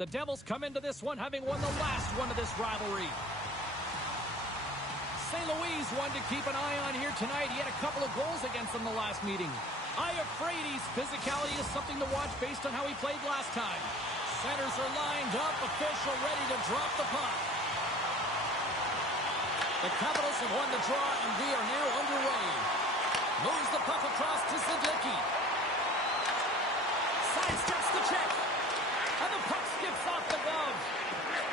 The Devils come into this one having won the last one of this rivalry. St. Louis one to keep an eye on here tonight. He had a couple of goals against them the last meeting. I'm afraid his physicality is something to watch based on how he played last time. Centers are lined up, official ready to drop the puck. The Capitals have won the draw, and we are now underway. Moves the puck across to Sedlicki. Sidesteps the check. And the puck skips off the glove.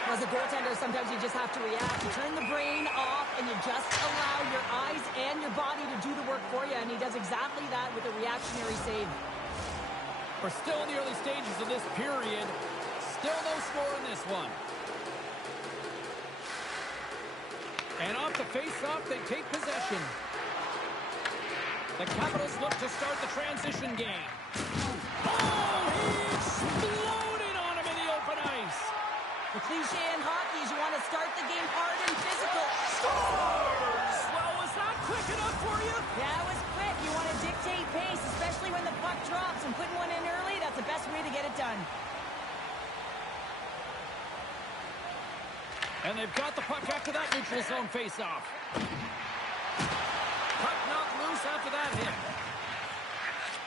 As a goaltender, sometimes you just have to react. You turn the brain off, and you just allow your eyes and your body to do the work for you, and he does exactly that with a reactionary save. We're still in the early stages of this period. Still no score in this one. And off the face-off, they take possession. The Capitals look to start the transition game. Oh, he exploded on him in the open ice. The cliche in hockey is you want to start the game hard and physical. Scores! Well, was that quick enough for you? Yeah, it was quick. You want to dictate pace, especially when the puck drops, and putting one in early, that's the best way to get it done. And they've got the puck after that neutral zone face-off. Puck knocked loose after that hit.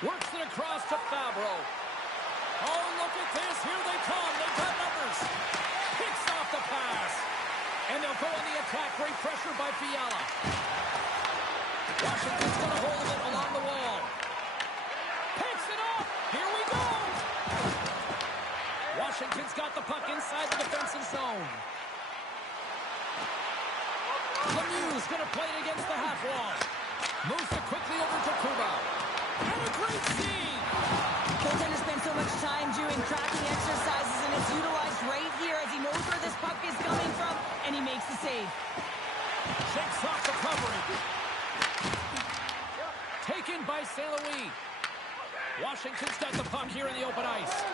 Works it across to Fabro. Oh, look at this. Here they come. They've got numbers. Picks off the pass. And they'll go on the attack. Great pressure by Fiala. Washington's going to hold it along the wall. Picks it up. Here we go. Washington's got the puck inside the defensive zone. Lemieux's going to play it against the half wall. Moves it quickly over to Kuba. And a great save. Goaltenders spend so much time doing cracking exercises, and it's utilized right here as he knows where this puck is coming from, and he makes the save. Shakes off the covering. Taken by St. Louis. Washington's got the puck here in the open ice.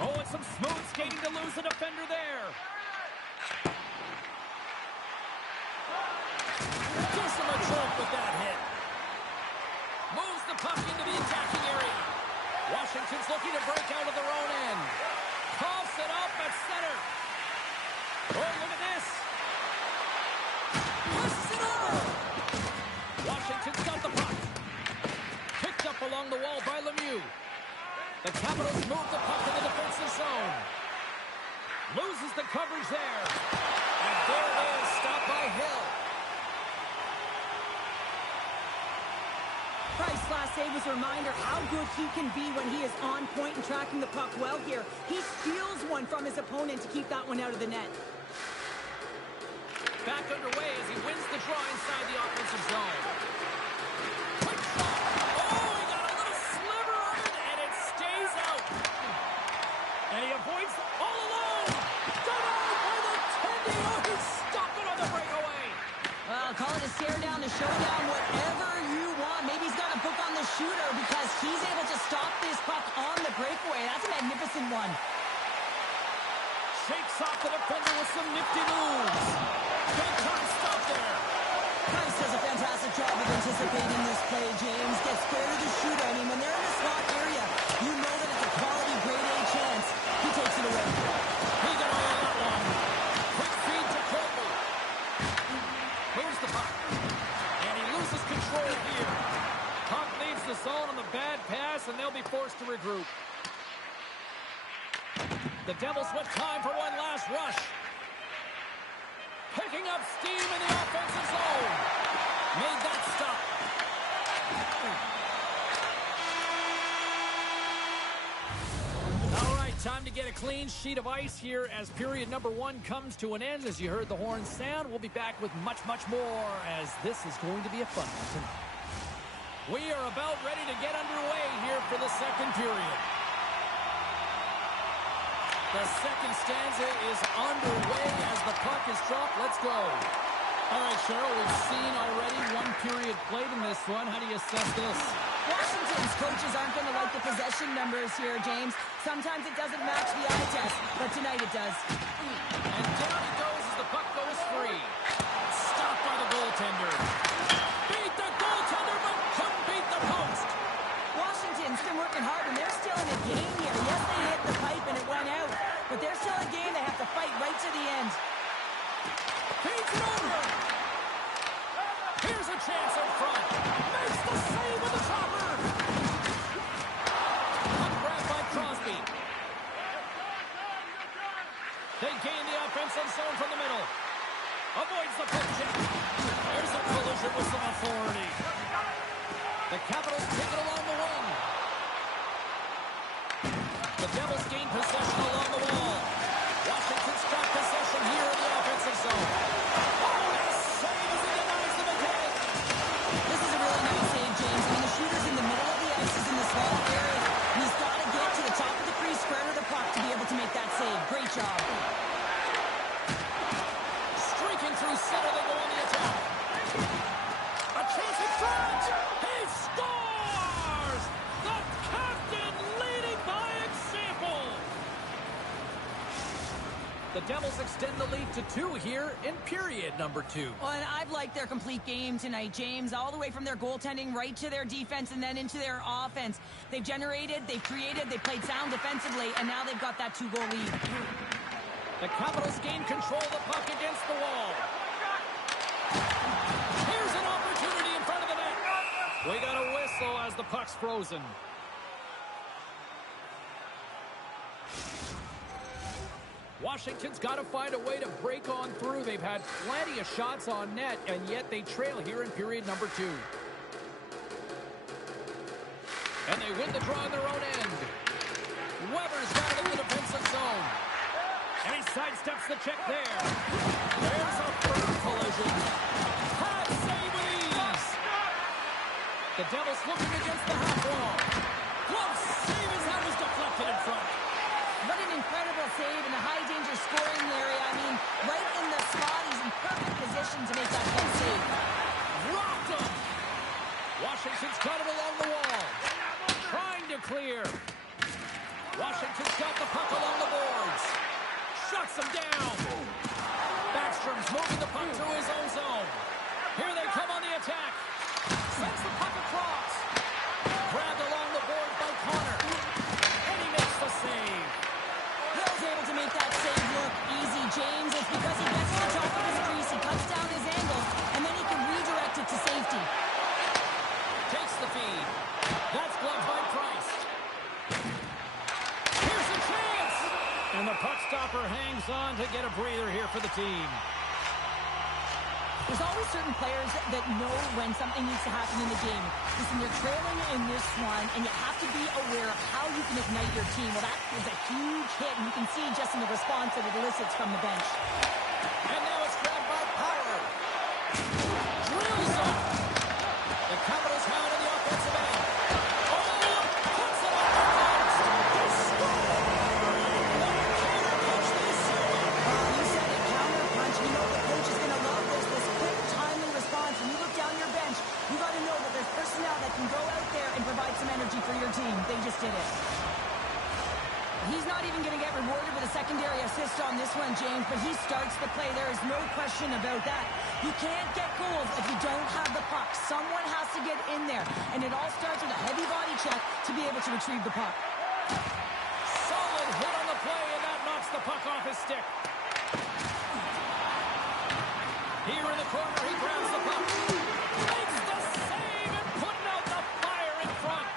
Oh, and some smooth skating to lose a defender there. Gives him a jolt with that hit. Moves the puck into the attacking area. Washington's looking to break out of their own end. Coughs it up at center. Oh, look at this. Pushes it over. Washington's got the puck. Picked up along the wall by Lemieux. The Capitals move the puck in the defensive zone. Loses the coverage there. And there it is, stopped by Hill. Price's last save was a reminder how good he can be when he is on point and tracking the puck well here. He steals one from his opponent to keep that one out of the net. Back underway as he wins the draw inside the offensive zone. Quick shot. Oh, he got a little sliver of it, and it stays out. And he avoids all alone. Denied by the Tendy. Oh, he stopped it on the breakaway. Well, call it a stare down, a showdown, whatever you want. Maybe he's got a book on the shooter because he's able to stop this puck on the breakaway. That's a magnificent one. Shakes off the defender with some nifty moves. Big time stop there. Price does a fantastic job of anticipating this play, James. Gets square to the shooter. I mean, when they're in the slot area, you know that it's a quality grade A chance. He takes it away. He got all that one. Quick feed to Colby. Moves the puck. And he loses control here. Puck leaves the zone on the bad pass, and they'll be forced to regroup. The Devils with time for one last rush. Picking up steam in the offensive zone. Made that stop. All right, time to get a clean sheet of ice here as period number one comes to an end. As you heard the horn sound, we'll be back with much, much more as this is going to be a fun one tonight. We are about ready to get underway here for the second period. The second stanza is underway as the puck is dropped. Let's go. All right, Cheryl, we've seen already one period played in this one. How do you assess this? Washington's coaches aren't going to like the possession numbers here, James. Sometimes it doesn't match the eye test, but tonight it does. And down it goes as the puck goes free. Stopped by the goaltender. Beat the goaltender, but couldn't beat the post. Washington's been working hard, and they're still in a game here. Yes, they hit the pipe and it went out, but they're to the end. Feeds it over. Here's a chance in front. Makes the save with the chopper. Grab by Crosby. They gain the offensive zone from the middle. Avoids the poke check. There's a collision with some authority. The Capitals take it along the wing. The Devils gain possession along the wall. Washington's got possession here in the offensive zone. Oh, that save as he denies them again. This is a really nice save, James. I mean, the shooter's in the middle of the ice, is in the small area. And he's got to get to the top of the crease, square to the puck to be able to make that save. Great job. Streaking through center, they go on the attack. A chance in front. He scores! The captain leading by example. The Devils extend the lead to 2 here in period number 2. Well, and I've liked their complete game tonight, James, all the way from their goaltending right to their defense and then into their offense. They've generated, they've created, they played sound defensively, and now they've got that 2-goal lead. The Capitals gain control of the puck against the wall. Here's an opportunity in front of the net. We got a whistle as the puck's frozen. Washington's got to find a way to break on through. They've had plenty of shots on net, and yet they trail here in period number 2. And they win the draw on their own end. Weber's got it in the defensive zone. And he sidesteps the check there. There's a firm collision. Half save with ease. The Devils looking against the half wall. Glove save as that was deflected in front. What an incredible save in the high-danger scoring area. I mean, right in the spot, he's in perfect position to make that glove save. Rocked him. Washington's got it along the wall. Trying to clear. Washington's got the puck along the boards. Shuts him down. Backstrom's moving the puck through his own zone. Here they come on the attack. Sends the puck across. Grabbed along the boards by Connor. And he makes the save. Hill's able to make that save look easy, James. It's because he gets to the top of his crease, he cuts down his angle, and then he can redirect it to safety. Takes the feed. That's gloved by Price. Here's a chance. And the puck stopper hangs on to get a breather here for the team. There's always certain players that know when something needs to happen in the game. Listen, you're trailing in this one, and you have to be aware of how you can ignite your team. Well, that is a huge hit, and you can see just in the response that it elicits from the bench. And now it's grabbed by Power. Drills him. The Capitals have it in the offensive end. Oh, puts it on the post. He scores! What a counter punch this year. You said it, counter punch. You know the coach is going to love this quick, timely response. When you look down your bench, you got to know that there's personnel that can go out there and provide some energy for your team. They just did it. He's not even going to get rewarded with a secondary assist on this one, James, but he starts the play. There is no question about that. You can't get goals if you don't have the puck. Someone has to get in there, and it all starts with a heavy body check to be able to retrieve the puck. Solid hit on the play, and that knocks the puck off his stick. Here in the corner, he grabs the puck. Makes the save and putting out the fire in front.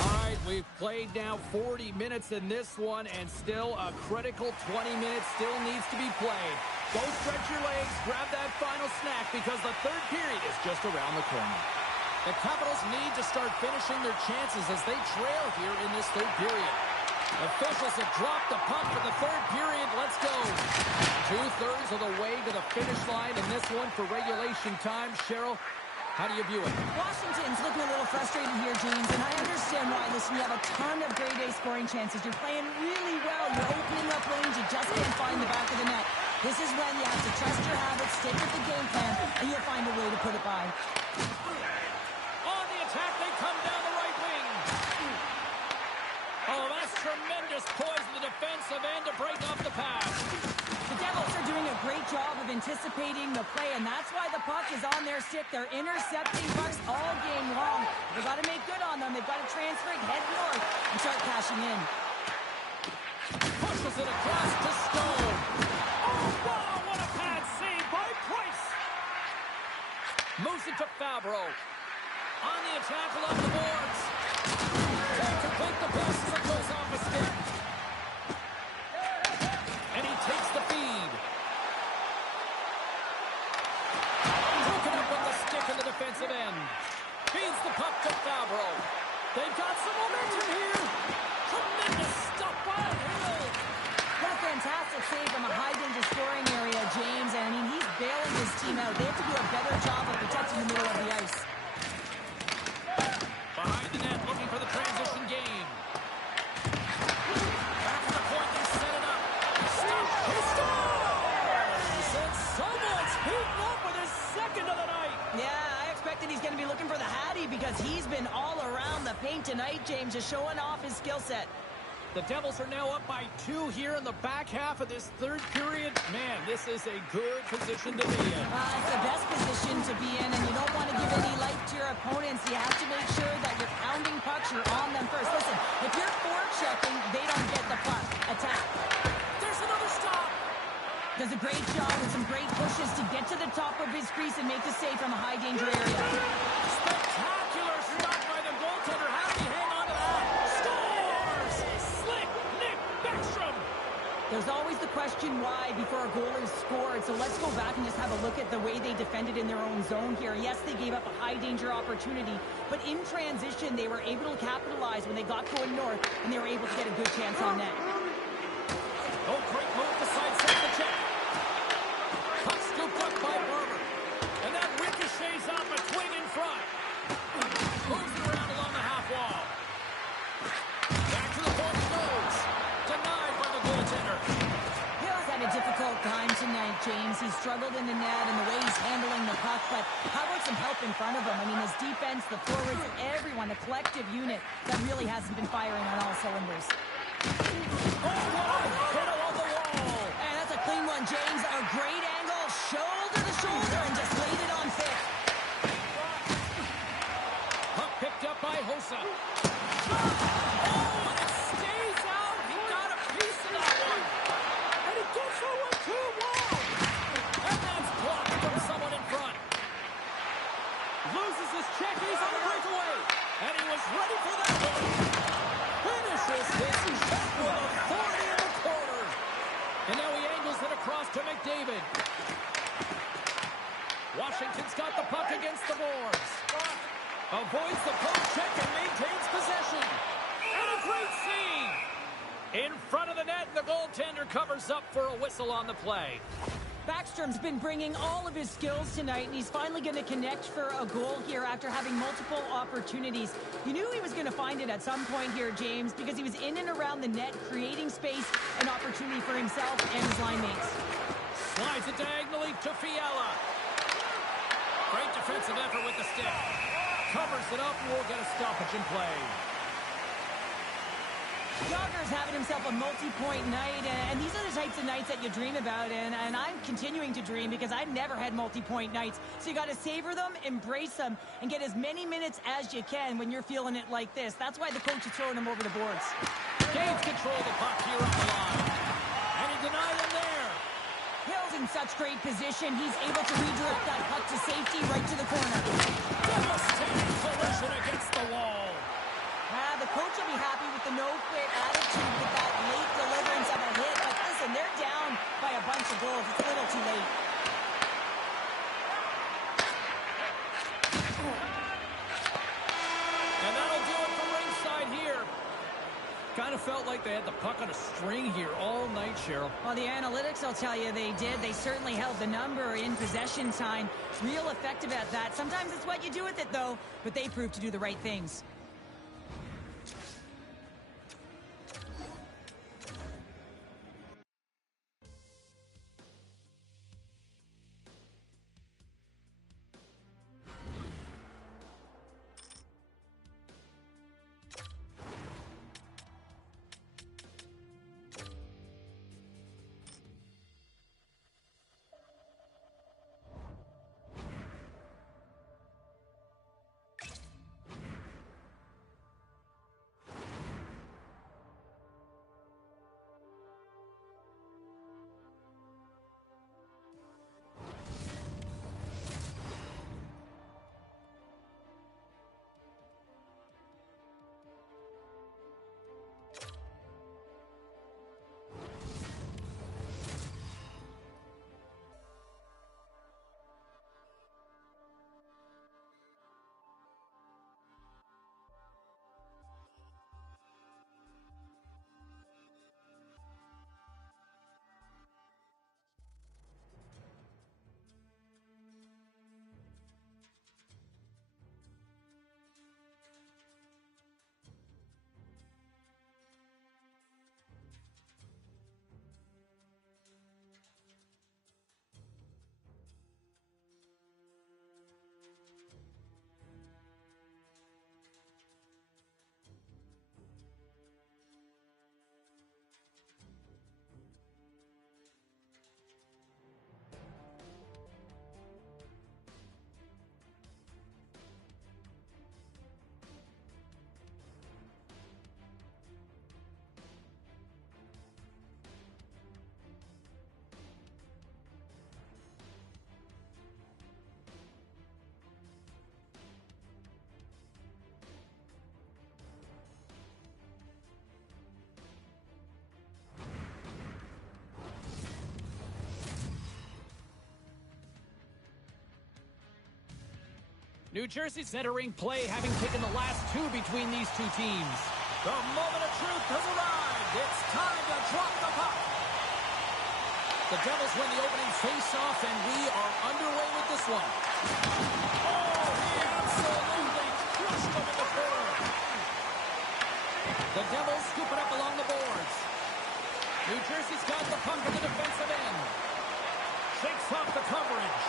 All right, we've played now 40 minutes in this one, and still a critical 20 minutes still needs to be played. Go stretch your legs, grab that final snack, because the third period is just around the corner. The Capitals need to start finishing their chances as they trail here in this third period. Officials have dropped the puck for the third period. Let's go. 2/3 of the way to the finish line in this one for regulation time. Cheryl, how do you view it? Washington's looking a little frustrated here, James, and I understand why. Listen, you have a ton of grade A scoring chances. You're playing really well. You're opening up lanes. You just can't find the back of the net. This is when you have to trust your habits, stick with the game plan, and you'll find a way to put it by. On the attack, they come down the right wing. Oh, that's tremendous poise in the defensive end to break off the pass. The Devils are doing a great job of anticipating the play, and that's why the puck is on their stick. They're intercepting pucks all game long. They've got to make good on them. They've got to transfer it, head north, and start cashing in. Pushes it across to Stone. Oh, wow, what a pad save by Price. Moves it to Fabro. On the attack along the boards. Can't complete the pass as it goes off a stick. And he takes the feed. Broken up with the stick in the defensive end. Feeds the puck to Fabro. They've got some momentum here. Tremendous stuff by Hill. What a fantastic save from a high-danger scoring area, James. And, I mean, he's bailing his team out. They have to do a better job of protecting the middle of the ice. Behind the net, looking for the transition game. Back to the point, they set it up. Stop! He scores! And someone's heating up with his second of the night. Yeah, I expected he's going to be looking for the Hattie because he's been all around the paint tonight, James, just showing off his skill set. The Devils are now up by 2 here in the back half of this third period. Man, this is a good position to be in. It's the best position to be in, and you don't want to give any life to your opponents. You have to make sure that you're pounding pucks, you're on them first. Listen, if you're forechecking, they don't get the puck. Attack. There's another stop. Does a great job with some great pushes to get to the top of his crease and make the save from a high-danger area. Spectacular stop by the goaltender. How did he hang on to that? Scores! Slick Nick Backstrom. There's always the question why before a goal is scored, so let's go back and just have a look at the way they defended in their own zone here. Yes, they gave up a high-danger opportunity, but in transition, they were able to capitalize when they got going north, and they were able to get a good chance on net. Oh, great move to sidestep the check. Puck scooped up by Barber. And that ricochets off a twing in front. Moves it around along the half wall. Back to the point it goes. Denied by the goaltender. Hill's had a difficult time tonight, James. He's struggled in the net and the way he's handling the puck, but how about some help in front of him? I mean, his defense, the forwards, everyone, a collective unit that really hasn't been firing on all cylinders. Oh, what a hit along the wall. And that's a clean one, James. A great angle, shoulder to shoulder, and just laid it on thick. Puck picked up by Hossa. Oh, and it stays out. He got a piece of that one. And it gets for one too. Wow. And that's blocked from someone in front. Loses his check. He's on the breakaway. And he was ready for that one. Finishes his check with authority in the corner. And now he angles it across to McDavid. Washington's got the puck against the boards. Avoids the post check and maintains possession. And a great save. In front of the net, the goaltender covers up for a whistle on the play. Backstrom's been bringing all of his skills tonight, and he's finally going to connect for a goal here after having multiple opportunities. You knew he was going to find it at some point here, James, because he was in and around the net, creating space and opportunity for himself and his line mates. Slides it diagonally to Fiala. Great defensive effort with the stick. Covers it up, and we'll get a stoppage in play. Yager's having himself a multi-point night, and these are the types of nights that you dream about, and I'm continuing to dream because I've never had multi-point nights. So you got to savor them, embrace them, and get as many minutes as you can when you're feeling it like this. That's why the coach is throwing them over the boards. Gains control of the puck here on the line. And he denied him there. Hill's in such great position. He's able to redirect that puck to safety right to the corner. Devastating collision against the wall. The coach will be happy with the no-quit attitude with that late deliverance of a hit. But listen, they're down by a bunch of goals. It's a little too late. And that'll do it from ringside here. Kind of felt like they had the puck on a string here all night, Cheryl. Well, the analytics will tell you they did. They certainly held the number in possession time. Real effective at that. Sometimes it's what you do with it, though. But they proved to do the right things. New Jersey centering play, having taken the last two between these two teams. The moment of truth has arrived. It's time to drop the puck. The Devils win the opening face-off, and we are underway with this one. Oh, he absolutely crushed them in the corner. The Devils scoop it up along the boards. New Jersey's got the puck in the defensive end. Shakes off the coverage.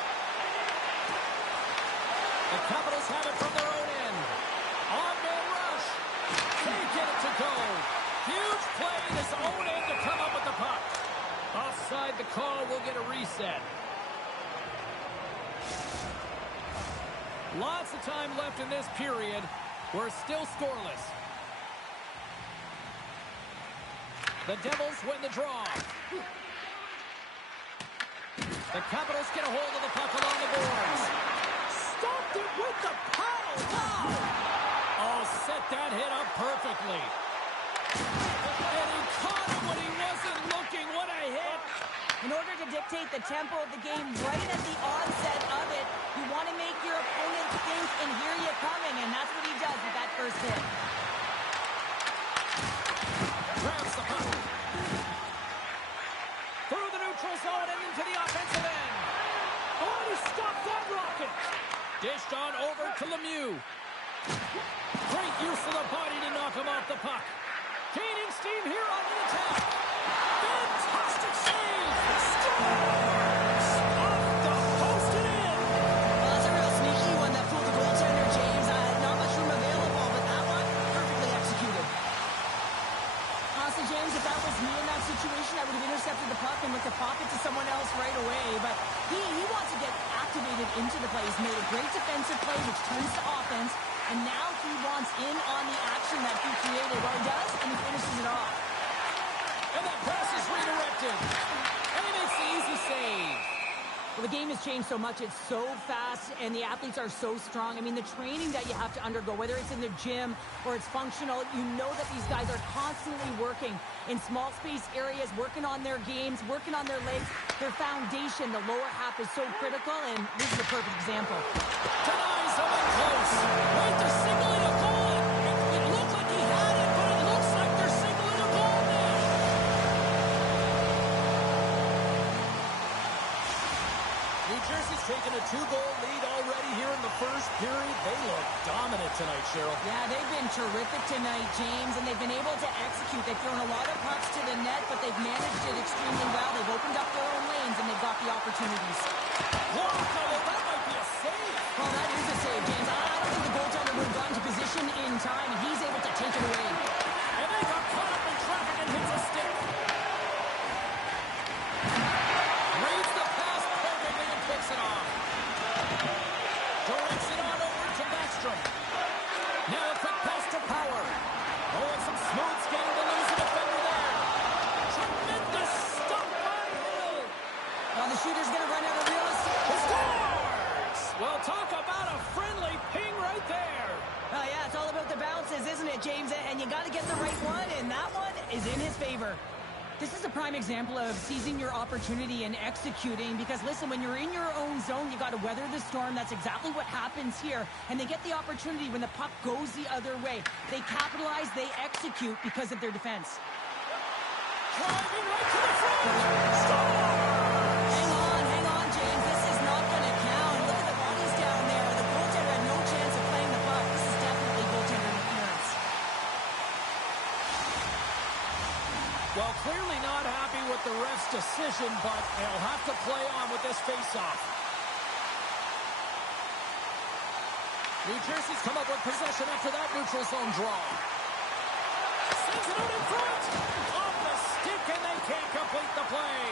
The Capitals have it from their own end. On-man rush. Can't get it to go. Huge play in his own end to come up with the puck. Offside the call, will get a reset. Lots of time left in this period. We're still scoreless. The Devils win the draw. The Capitals get a hold of the puck along the boards. Stopped it with the paddle. Wow. Oh, set that hit up perfectly. And he caught him when he wasn't looking. What a hit. In order to dictate the tempo of the game right at the onset of it, you want to make your opponent think and hear you coming, and that's what he does with that first hit. Grabs the puck. Through the neutral zone and into the offensive end. Oh, he stopped that rocket. Dished on over to Lemieux. Great use of the body to knock him off the puck. Gaining steam here on the attack. Fantastic save. Scores! Off the post and in. Well, that's a real sneaky one that fooled the goaltender, James. Not much room available, but that one, perfectly executed. Honestly, James, if that was me in that situation, I would have intercepted the puck and looked to pop it to someone else right away. But he wants to get activated into the play. He's made a great defensive play, which turns to offense. And now he wants in on the action that he created. Well, he does, and he finishes it off. And that pass is redirected. And he makes the easy save. Well, the game has changed so much. It's so fast, and the athletes are so strong. I mean, the training that you have to undergo, whether it's in the gym or it's functional, you know that these guys are constantly working in small space areas, working on their games, working on their legs. Their foundation, the lower half, is so critical, and this is a perfect example. Denies him in close. Wait, they're signaling a goal. It looked like he had it, but it looks like they're signaling a goal now. New Jersey's taken a 2-goal lead already here in the first period. They look dominant tonight, Cheryl. Yeah, they've been terrific tonight, James, and they've been able to execute. They've thrown a lot of pucks to the net, but they've managed it extremely well. They've opened up their own lanes, and they've got the opportunities. Wow, that might be a save. Well, that is a save, James. I don't think the goaltender would have gotten to position in time, and he's able to take it away. And they got caught up in traffic and hits a stick. Reads the pass perfectly and picks it off. Directs it on over to Backstrom. Now a quick pass to Power. Oh, and some smooth skating to lose the defender there. Tremendous stop by Hill. Now the shooter's going to run out of real estate. Scores! Well, talk about a friendly ping right there. Oh, yeah, it's all about the bounces, isn't it, James? And you got to get the right one, and that one is in his favor. This is a prime example of seizing your opportunity and executing, because listen, when you're in your own zone, you got to weather the storm. That's exactly what happens here. And they get the opportunity when the puck goes the other way. They capitalize, they execute because of their defense. Driving right to the front. Score! Hang on, James. This is not going to count. Look at the bodies down there. The goaltender had no chance of playing the puck. This is definitely goaltender interference. Well, clearly not happy with the ref's decision, but they'll have to play on with this face-off. New Jersey's come up with possession after that neutral zone draw. Sends it out in front. Off the stick, and they can't complete the play.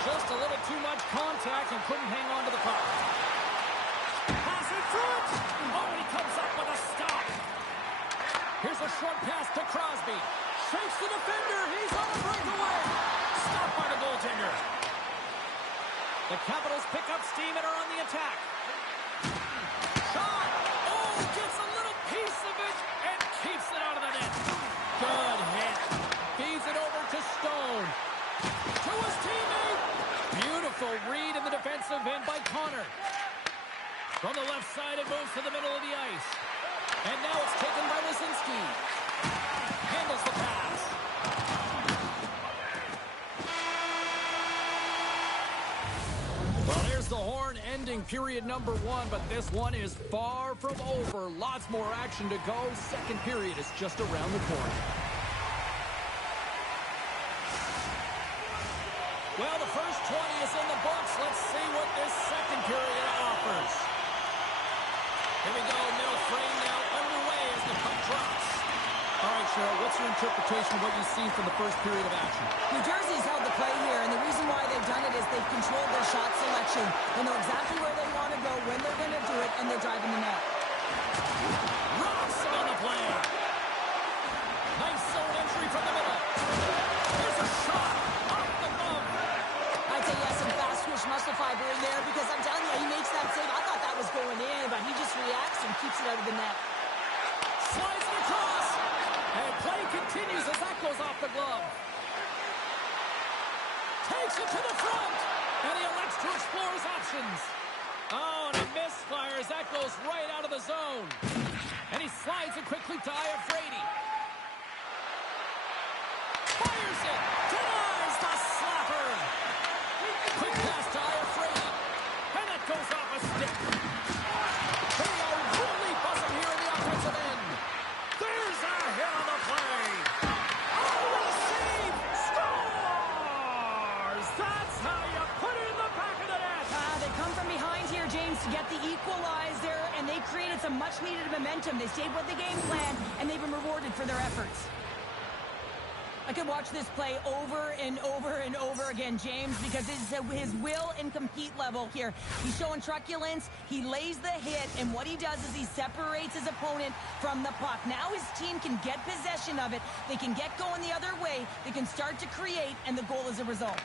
Just a little too much contact and couldn't hang on to the puck. Pass in front. Oh, he comes up with a stop. Here's a short pass to Crosby. Shakes the defender. He's on a breakaway. Stopped by the goaltender. The Capitals pick up steam and are on the attack. Shot. Oh, gets a little piece of it and keeps it out of the net. Good hit. Feeds it over to Stone. To his teammate. Beautiful read in the defensive end by Connor. during period number 1, but this one is far from over. Lots more action to go. Second period is just around the corner. Well, the first 20 is in the books. Let's see what this second period offers. Here we go, middle frame now underway as the puck drops. All right, Cheryl, what's your interpretation of what you've seen from the first period of action? New Jersey's held the play here, and the reason why they've done it is they've controlled their shot selection. They know exactly where they want to go, when they're going to do it, and they're driving the net. Ross on the play. Nice zone entry from the middle. Here's a shot off the glove. I'd say yes, some fast twitch muscle fiber in there, because I'm telling you, he makes that save. I thought that was going in, but he just reacts and keeps it out of the net. Slides it across. And play continues as that goes off the glove. Takes it to the front. And he elects to explore his options. Oh, and a misfire as that goes right out of the zone. And he slides it quickly to Iafrate. Fires it. Denies the slapper. Quick pass to Iafrate. And that goes off a stick. They are really buzzing here in the offensive end. There's a hit on the play. Oh, what a save! Scores! That's how you put it in the back of the net. They come from behind here, James, to get the equalizer, and they created some much-needed momentum. They stayed with the game plan, and they've been rewarded for their efforts. I could watch this play over and over and over again, James, because it's his will and compete level here. He's showing truculence, he lays the hit, and what he does is he separates his opponent from the puck. Now his team can get possession of it, they can get going the other way, they can start to create, and the goal is a result.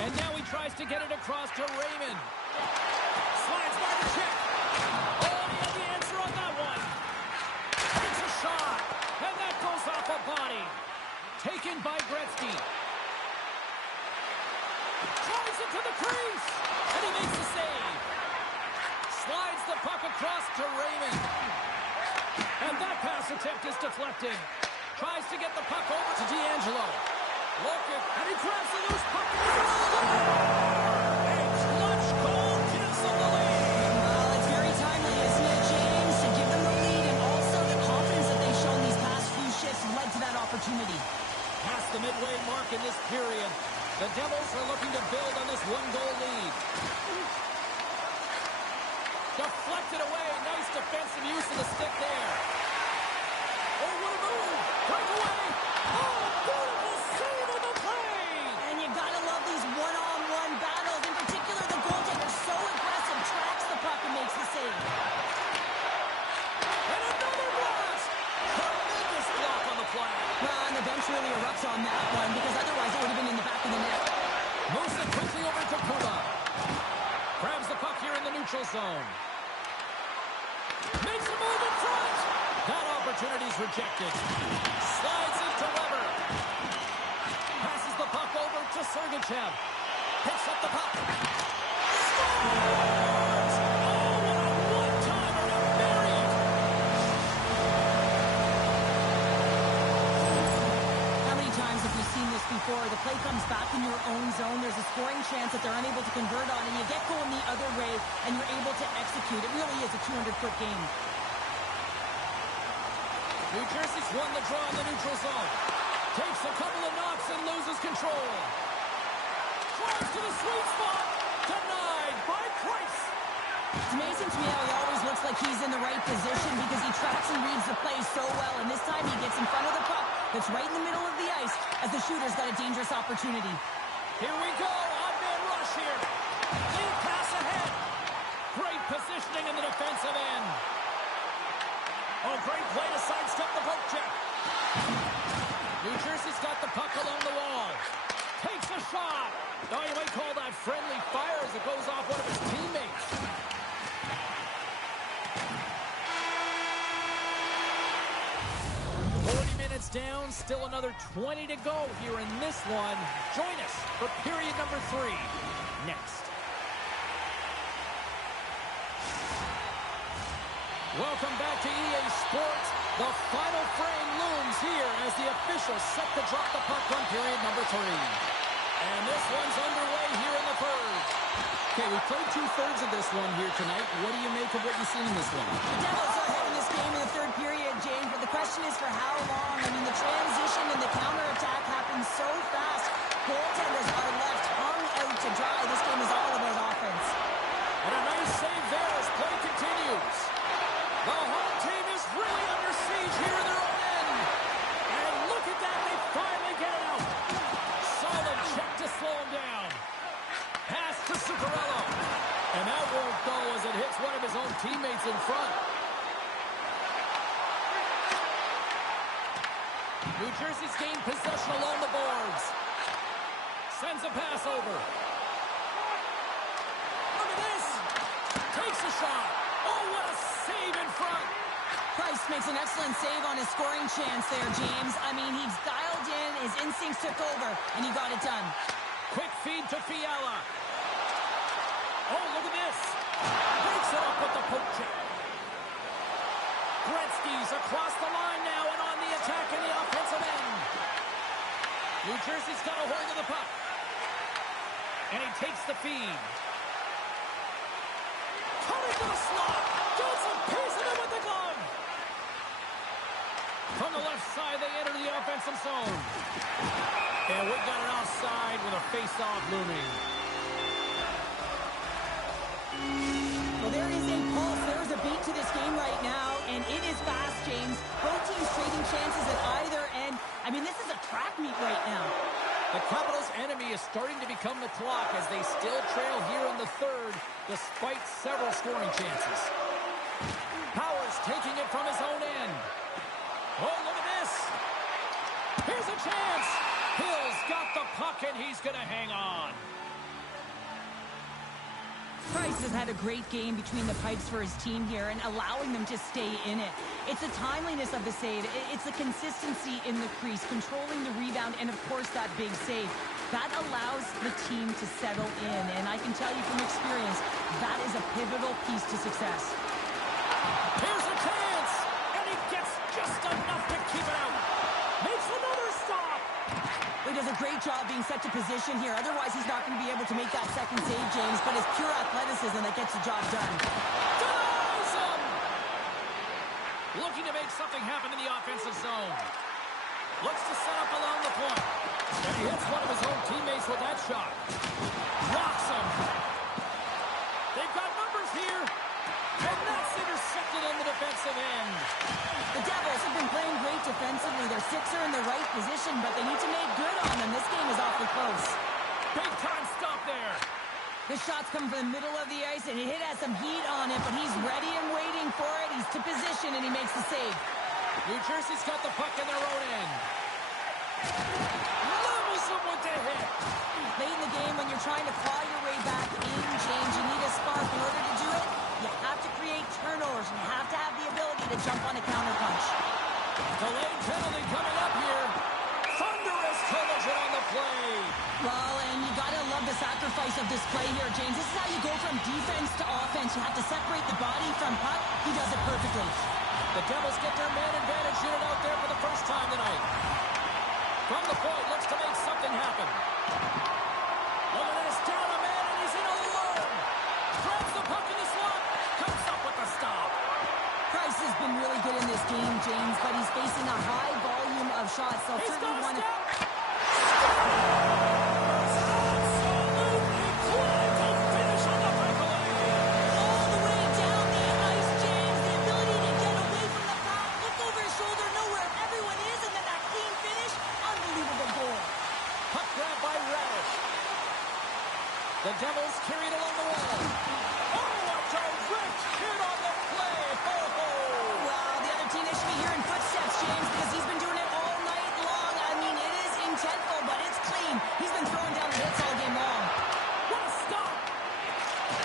And now he tries to get it across to Raymond. Slides by the check. Oh, he had the answer on that one. Takes a shot, and that goes off a body. Taken by Gretzky. Drives it to the crease, and he makes the save. Slides the puck across to Raymond. And that pass attempt is deflected. Tries to get the puck over to D'Angelo. Loken, and he grabs the loose puck. A clutch goal gives them the lead. Well, it's very timely, isn't it, James, to give them the lead, and also the confidence that they've shown these past few shifts led to that opportunity. Past the midway mark in this period, the Devils are looking to build on this one-goal lead. Deflected away. Nice defensive use of the stick there. Oh, what a move. Breakaway. Oh, beautiful save of the play. And you gotta love these one-on-one battles. In particular, the goaltender so aggressive, tracks the puck and makes the save. And another blast. Tremendous block on the play. Well, and the bench really erupts on that one, because otherwise it would have been in the back of the net. Moves it quickly over to Kuba. Grabs the puck here in the neutral zone. Makes a move in front. That opportunity's rejected. Slides it to Weber. Passes the puck over to Sergachev. Picks up the puck. Scores! Oh, what a one-timer to bury it. How many times have we seen this before? The play comes back in your own zone. There's a scoring chance that they're unable to convert on, and you get going the other way, and you're able to execute. It really is a 200-foot game. New Jersey's won the draw in the neutral zone. Takes a couple of knocks and loses control. Drives to the sweet spot. Denied by Price. It's amazing to me how he always looks like he's in the right position, because he tracks and reads the play so well, and this time he gets in front of the puck that's right in the middle of the ice as the shooter's got a dangerous opportunity. Here we go. Odd-man rush here. Lead pass ahead. Great positioning in the defensive end. Oh, great play to sidestep the poke check. New Jersey's got the puck along the wall. Takes a shot. Oh, you might call that friendly fire as it goes off one of his teammates. Down, still another 20 to go here in this one. Join us for period number 3 next. Welcome back to EA Sports. The final frame looms here as the officials set to drop the puck on period number 3. And this one's underway here in the third. Okay, we played two-thirds of this one here tonight. What do you make of what you've seen in this one? The Devils are ahead in this game in the third period, James, but the question is for how long? I mean, the transition and the counterattack happens so fast. Goaltenders are left hung out to dry. This game is all about offense. And a nice save there as play continues. The home team is really under siege here in their own end. And look at that, they finally get it out. Solid check to slow him down. Pass to Zuccarello. And that won't go as it hits one of his own teammates in front. New Jersey's gained possession along the boards. Sends a pass over. Look at this. Takes a shot. Oh, what a save in front. Price makes an excellent save on his scoring chance there, James. I mean, he's dialed in, his instincts took over, and he got it done. Quick feed to Fiala. Oh, look at this. Breaks it up with the poke check. Gretzky's across the line now and on the attack in the offensive end. New Jersey's got a hold of the puck. And he takes the feed. Cut into the slot. Johnson pieces it with the glove. From the left side, they enter the offensive zone. And we've got an offside with a face-off looming. Well, there is a pulse. There is a beat to this game right now, and it is fast, James. Both teams trading chances at either end. I mean, this is a track meet right now. The Capitals' enemy is starting to become the clock as they still trail here in the third, despite several scoring chances. Powers taking it from his own end. Oh, look at this. Here's a chance. Hill's got the puck, and he's going to hang on. Price has had a great game between the pipes for his team here and allowing them to stay in it. It's the timeliness of the save. It's the consistency in the crease, controlling the rebound, and, of course, that big save. That allows the team to settle in, and I can tell you from experience, that is a pivotal piece to success. Here's a chance, and he gets just enough to keep it out. Makes another stop. He does a great job being set to position here. Otherwise, he's not going to be able to make that second save, James, but it's pure athleticism that gets the job done. Denies him! Looking to make something happen in the offensive zone. Looks to set up along the point. And he hits one of his own teammates with that shot. Rocks him. They've got numbers here. And that's intercepted on the defensive end. The Devils have been playing great defensively. Their six are in the right position, but they need to make good on them. This game is awfully close. Big time stop there. The shot's coming from the middle of the ice, and it has some heat on it, but he's ready and waiting for it. He's to position, and he makes the save. New Jersey's got the puck in their own end. Levels him with the hit. Late in the game, when you're trying to claw your way back in, James, you need a spark. In order to do it, you have to create turnovers. You have to have the ability to jump on a counterpunch. Delayed penalty coming up here. Thunderous collision on the play. Well, and you got to love the sacrifice of this play here, James. This is how you go from defense to offense. You have to separate the body from puck. He does it perfectly. The Devils get their man advantage unit out there for the first time tonight. From the point, looks to make something happen. Look at this, down a man, and he's in alone. Grabs the puck in the slot. Comes up with the stop. Price has been really good in this game, James, but he's facing a high volume of shots. So He's certainly got a want to... step. Absolutely climbed to finish on the breakaway. All the way down the ice, James. The ability to get away from the pack, look over his shoulder, know where everyone is, and then that clean finish. Unbelievable goal. Puck grab by Radish. The Devils carried along the wall. Oh, what a direct hit on the play. Oh, Wow, the other team, they should be hearing footsteps, James, because he's been doing it all night long. I mean, it is intentful, but it's clean. He's been throwing down the hits all game long. what a stop.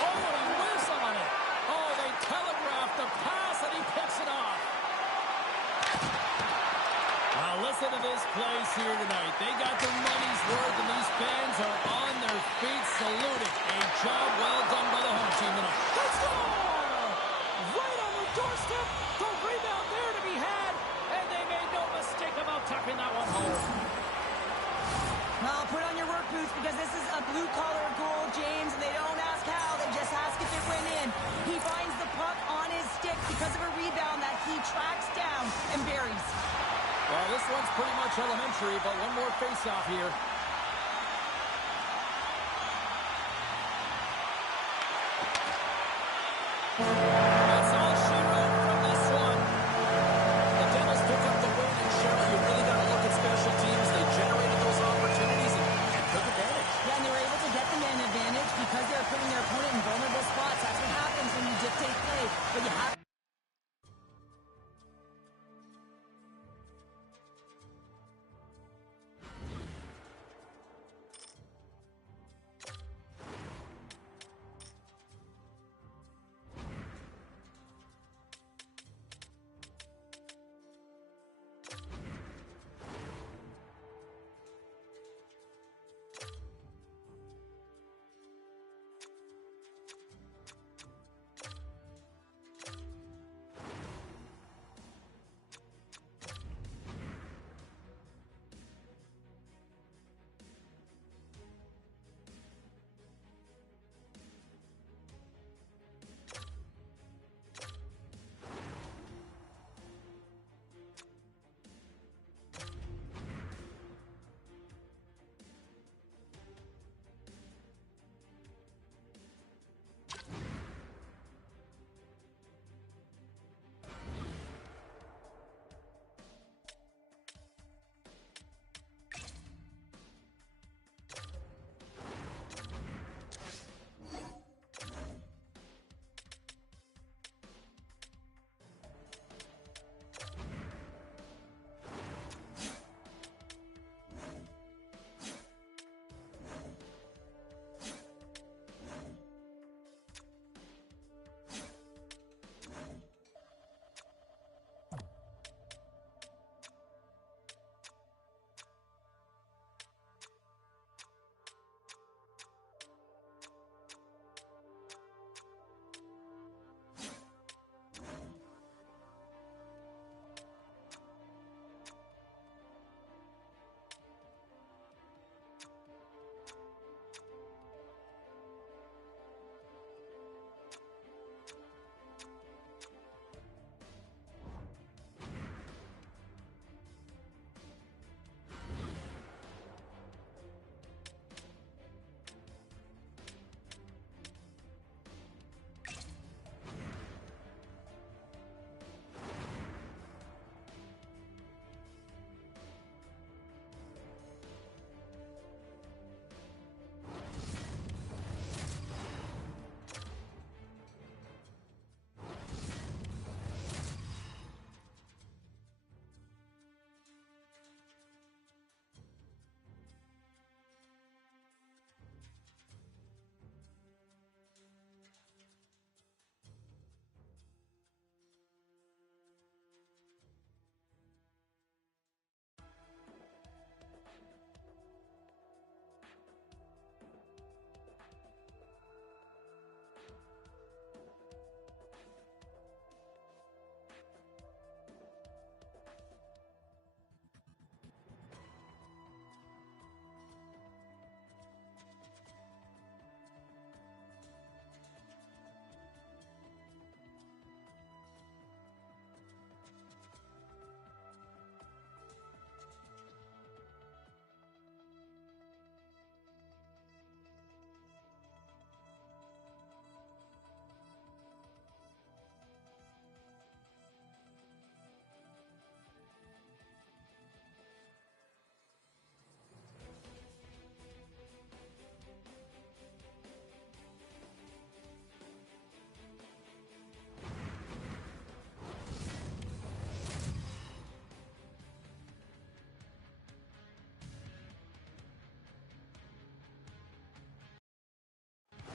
Oh, and he whiffs on it. Oh, they telegraphed the pass, and he picks it off. Now, listen to this place here tonight. They got their money's worth, and these fans are on their feet saluting. A job well done by the home team tonight. Let's go! Right on the doorstep. The rebound there to be had, and they made no mistake about tucking that one home. Well, put on your work boots because This one's pretty much elementary, but one more face-off here. That's all she wrote from this one. The Devils pick up the win, and Cheryl, you really got to look at special teams. They generated those opportunities and took advantage. Yeah, and they were able to get the man advantage because they were putting their opponent in vulnerable spots. That's what happens when you dictate play. But you have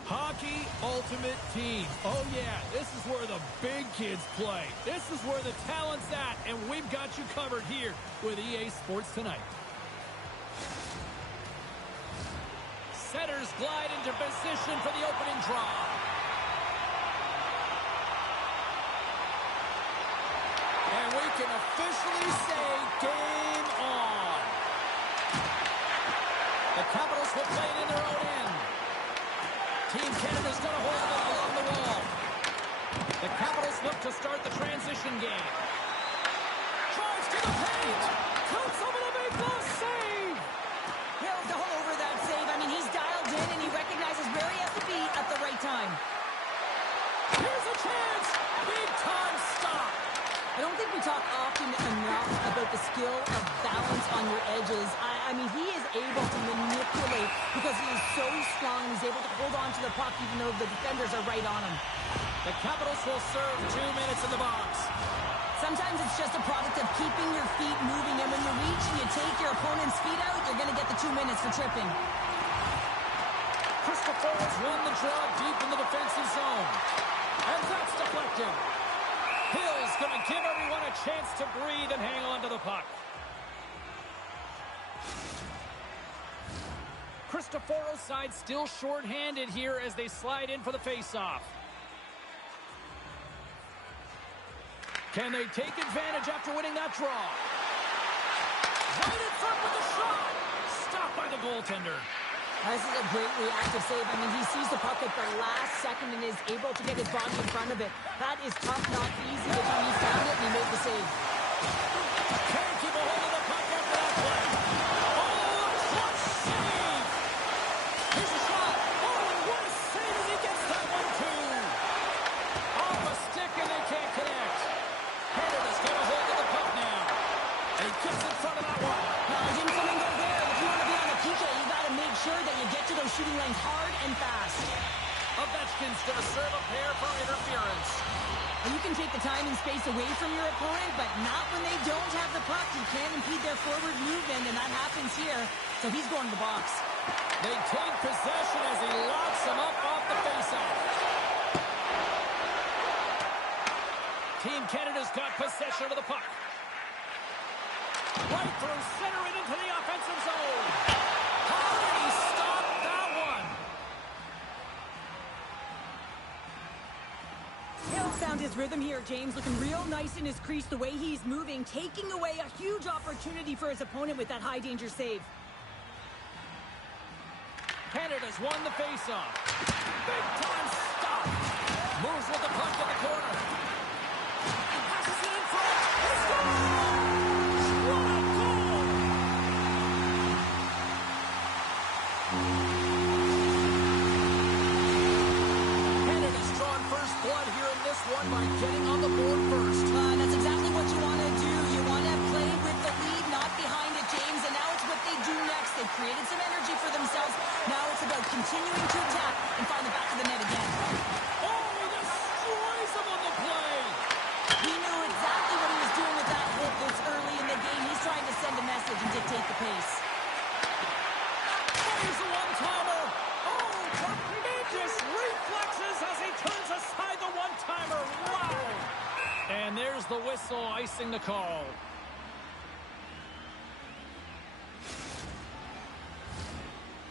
Hockey Ultimate Team. Oh, yeah, this is where the big kids play. This is where the talent's at, and we've got you covered here with EA Sports Tonight. Setters glide into position for the opening draw. And we can officially say game on. The Capitals will play it in their own end. Team Canada's going to hold it along the wall. The Capitals look to start the transition game. Drives to the paint. balance on your edges. I mean, he is able to manipulate because he is so strong. He's able to hold on to the puck even though the defenders are right on him. The Capitals will serve 2 minutes in the box. Sometimes it's just a product of keeping your feet moving, and when you reach and you take your opponent's feet out, you're going to get the 2 minutes for tripping. Christopher's won the draw deep in the defensive zone. And that's deflected. Hill's going to give everyone a chance to breathe and hang on to the puck. Cristoforo's side still short-handed here as they slide in for the face-off. Can they take advantage after winning that draw? Right in front with the shot. Stopped by the goaltender. This is a great reactive save. I mean, he sees the puck at the last second and is able to get his body in front of it. That is tough, not easy. The time he found it and he made the save. Can't keep a hold of the puck after that play. Oh, clutch save. Here's a shot. Oh, and what a save as he gets that one, too. Off a stick and they can't connect. Canada's got a hold of the puck now. And he gets in front of that one. Now, didn't someone go there? If you want to be on the PK, you got to make sure that you get to those shooting lanes hard and fast. Ovechkin's going to serve a pair for interference. And you can take the time and space away from your opponent, but not when they don't have the puck. You can't impede their forward movement, and that happens here. So he's going to the box. They take possession as he locks him up off the faceoff. Team Canada's got possession of the puck. Right through center and into the offensive zone. How did he stop that one? Hill found his rhythm here, James, looking real nice in his crease the way he's moving, taking away a huge opportunity for his opponent with that high-danger save. Canada's won the faceoff. Big-time stop. Moves with the puck in the corner. Passes it in front. He scores! What a goal! Canada's drawn first blood here in this one by getting on the board first. That's exactly what you want to do. You want to play with the lead, not behind it, James, and now it's what they do next. They've created some energy for themselves. Now it's about continuing to attack and find the back of the net again. Oh, he destroys him on the play. He knew exactly what he was doing with that hit this early in the game. He's trying to send a message and dictate the pace. Here's a one-timer. Oh, tremendous reflexes as he turns aside the one-timer. Wow. And there's the whistle icing the call.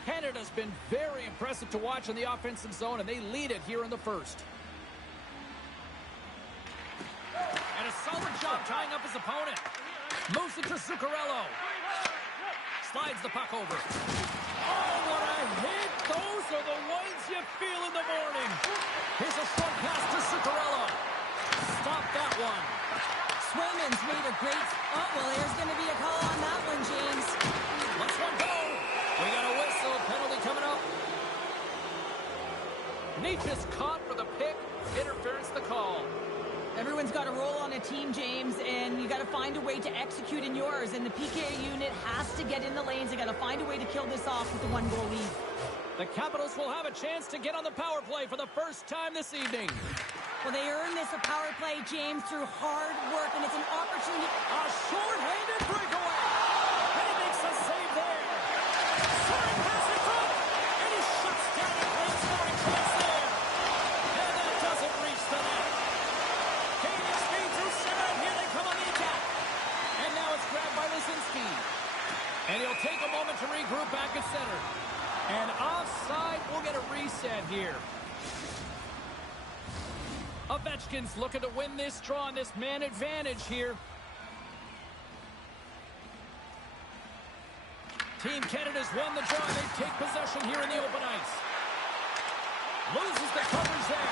Canada's been very impressive to watch in the offensive zone, and they lead it here in the first. And a solid job tying up his opponent. Moves it to Zuccarello. Slides the puck over. Oh, what a hit! Those are the ones you feel in the morning. Here's a short pass to Zuccarello. Stop that one. Swayman's made a great... Oh, well, there's going to be a call on that one, James. Let's one go. We got a whistle. Penalty coming up. Nietzsche's caught for the pick. Interference the call. Everyone's got a role on a team, James, and you got to find a way to execute in yours. And the PK unit has to get in the lanes. They got to find a way to kill this off with the one-goal lead. The Capitals will have a chance to get on the power play for the first time this evening. Well, they earn this a power play, James, through hard work, and it's an opportunity. A short-handed breakaway. And he makes a save there. Soaring pass in front. And he shuts down a great scoring chance there. And that doesn't reach the net. Canadian speed through center, and here they come on the attack. And now it's grabbed by Lisinski. And he'll take a moment to regroup back at center. And offside, we'll get a reset here. Ovechkin's looking to win this draw on this man advantage here. Team Canada's won the draw. They take possession here in the open ice. Loses the coverage there.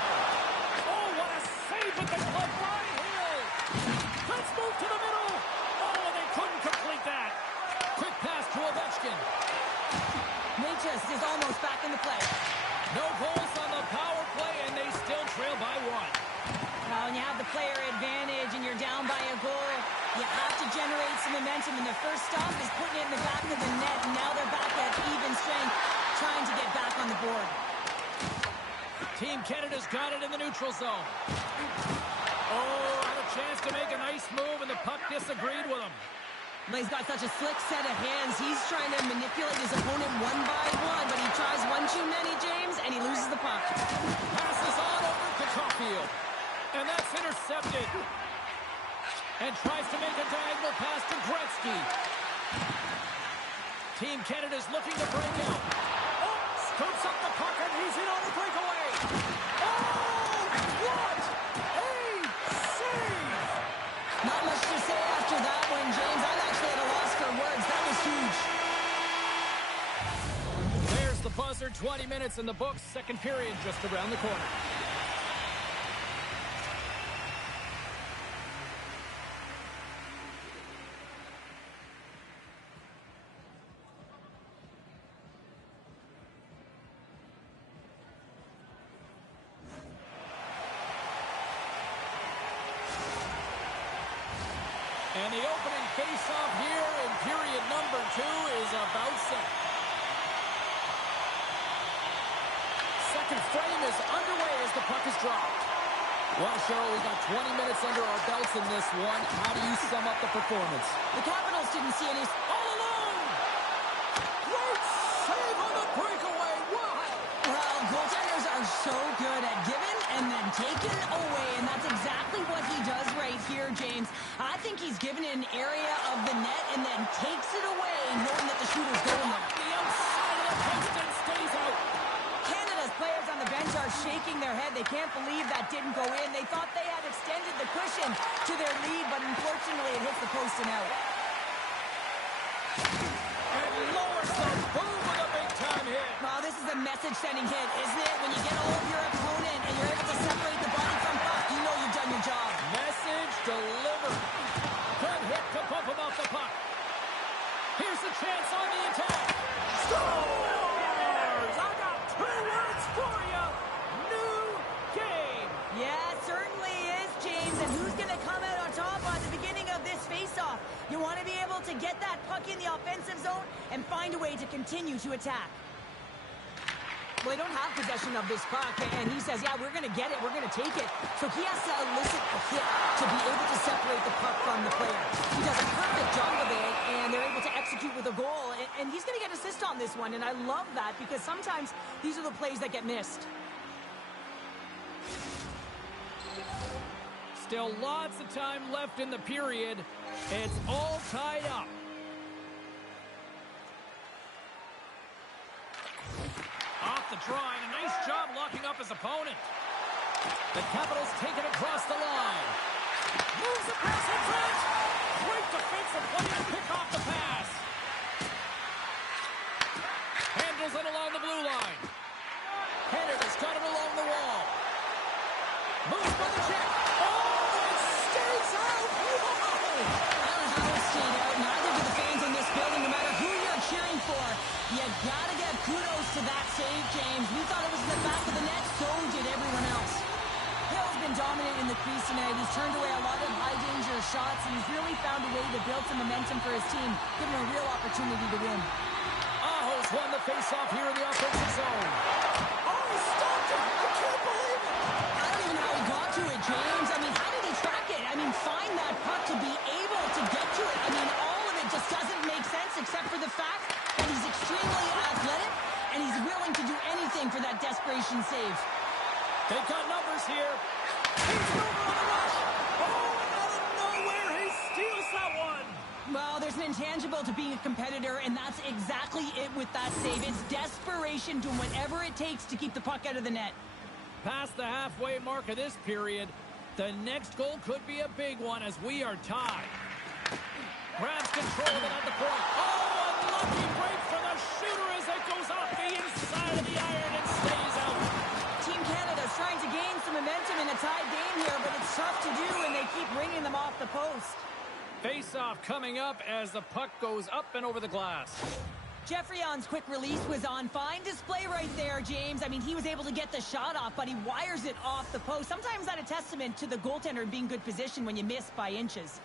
Oh, what a save with the glove by Hill. Let's move to the middle. Oh, and they couldn't complete that. Quick pass to Ovechkin. Natchez is almost back in the play. No goals on the power play, and they still trail by one. Now, when you have the player advantage and you're down by a goal, you have to generate some momentum, and the first stuff is putting it in the back of the net, and now they're back at even strength, trying to get back on the board. Team Canada's got it in the neutral zone. Oh, had a chance to make a nice move, and the puck disagreed with him. But he's got such a slick set of hands. He's trying to manipulate his opponent one by one, but he tries one too many, James, and he loses the puck. Passes on over to Caulfield. And that's intercepted. And tries to make a diagonal pass to Gretzky. Team Canada's looking to break out. Oh, scoops up the puck, and he's in on the breakaway. Oh, what a save! Not much to say after that one, James. I'm actually at a loss for words. That was huge. There's the buzzer. 20 minutes in the books. Second period just around the corner. And the opening face-off here in period number 2 is about set. Second frame is underway as the puck is dropped. Well, Cheryl, we got 20 minutes under our belts in this one. How do you sum up the performance? The Capitals didn't see any... All alone! Great save on the breakaway! Wow! Well, goaltenders are so good at giving and then taking away, and that's exactly what he does right here, James. I think he's given an area of the net and then takes it away, knowing that the shooter's going there. The outside of the post and stays out. Canada's players on the bench are shaking their head. They can't believe that didn't go in. They thought they had extended the cushion to their lead, but unfortunately it hits the post and out. And lowers the boom with a big-time hit. Well, this is a message-sending hit, isn't it? When you get all of your opponent and you're able to separate the body from puck, you know you've done your job. Message delivered. Good hit to bump him off the puck. Here's the chance on the attack. Scores! I got 2 words for you. New game. Yeah, it certainly is, James. And who's going to come out on top at the beginning of this face-off? You want to be able to get that puck in the offensive zone and find a way to continue to attack. Well, they don't have possession of this puck, and he says, yeah, we're going to get it, we're going to take it. So he has to elicit a hit to be able to separate the puck from the player. He does a perfect job of it, and they're able to execute with a goal, and he's going to get an assist on this one, and I love that because sometimes these are the plays that get missed. Still lots of time left in the period. It's all tied up. Off the draw, and a nice job locking up his opponent. The Capitals take it across the line. Moves across in front. Great defensive play to pick off the pass. Handles it along the blue line. Canada's got it along the wall. Moves by the check. Oh, it stays out. Whoa! I don't know how it stayed out. Neither do the fans in this building, no matter who you're cheering for. You gotta give kudos to that save, James. We thought it was in the back of the net, so did everyone else. Hill's been dominant in the crease tonight. He's turned away a lot of high-danger shots, and he's really found a way to build some momentum for his team, giving him a real opportunity to win. Aho's won the face-off here in the offensive zone. Oh, he stopped it! I can't believe it! I don't even know how he got to it, James. I mean, how did he track it? I mean, find that puck to be able to get to it. I mean, all of it just doesn't make sense except for the fact that he's extremely athletic and he's willing to do anything for that desperation save. They've got numbers here. He's over on the rush. Oh, and out of nowhere, he steals that one. Well, there's an intangible to being a competitor, and that's exactly it with that save. It's desperation, doing whatever it takes to keep the puck out of the net. Past the halfway mark of this period, the next goal could be a big one as we are tied. Grabs control of it at the point. Oh, unlucky break for the shooter as it goes off the inside of the iron and stays out. Team Canada's trying to gain some momentum in a tied game here, but it's tough to do, and they keep ringing them off the post. Face-off coming up as the puck goes up and over the glass. Jeffreyon's quick release was on fine display right there, James. I mean, he was able to get the shot off, but he wires it off the post. Sometimes that's a testament to the goaltender being good position when you miss by inches.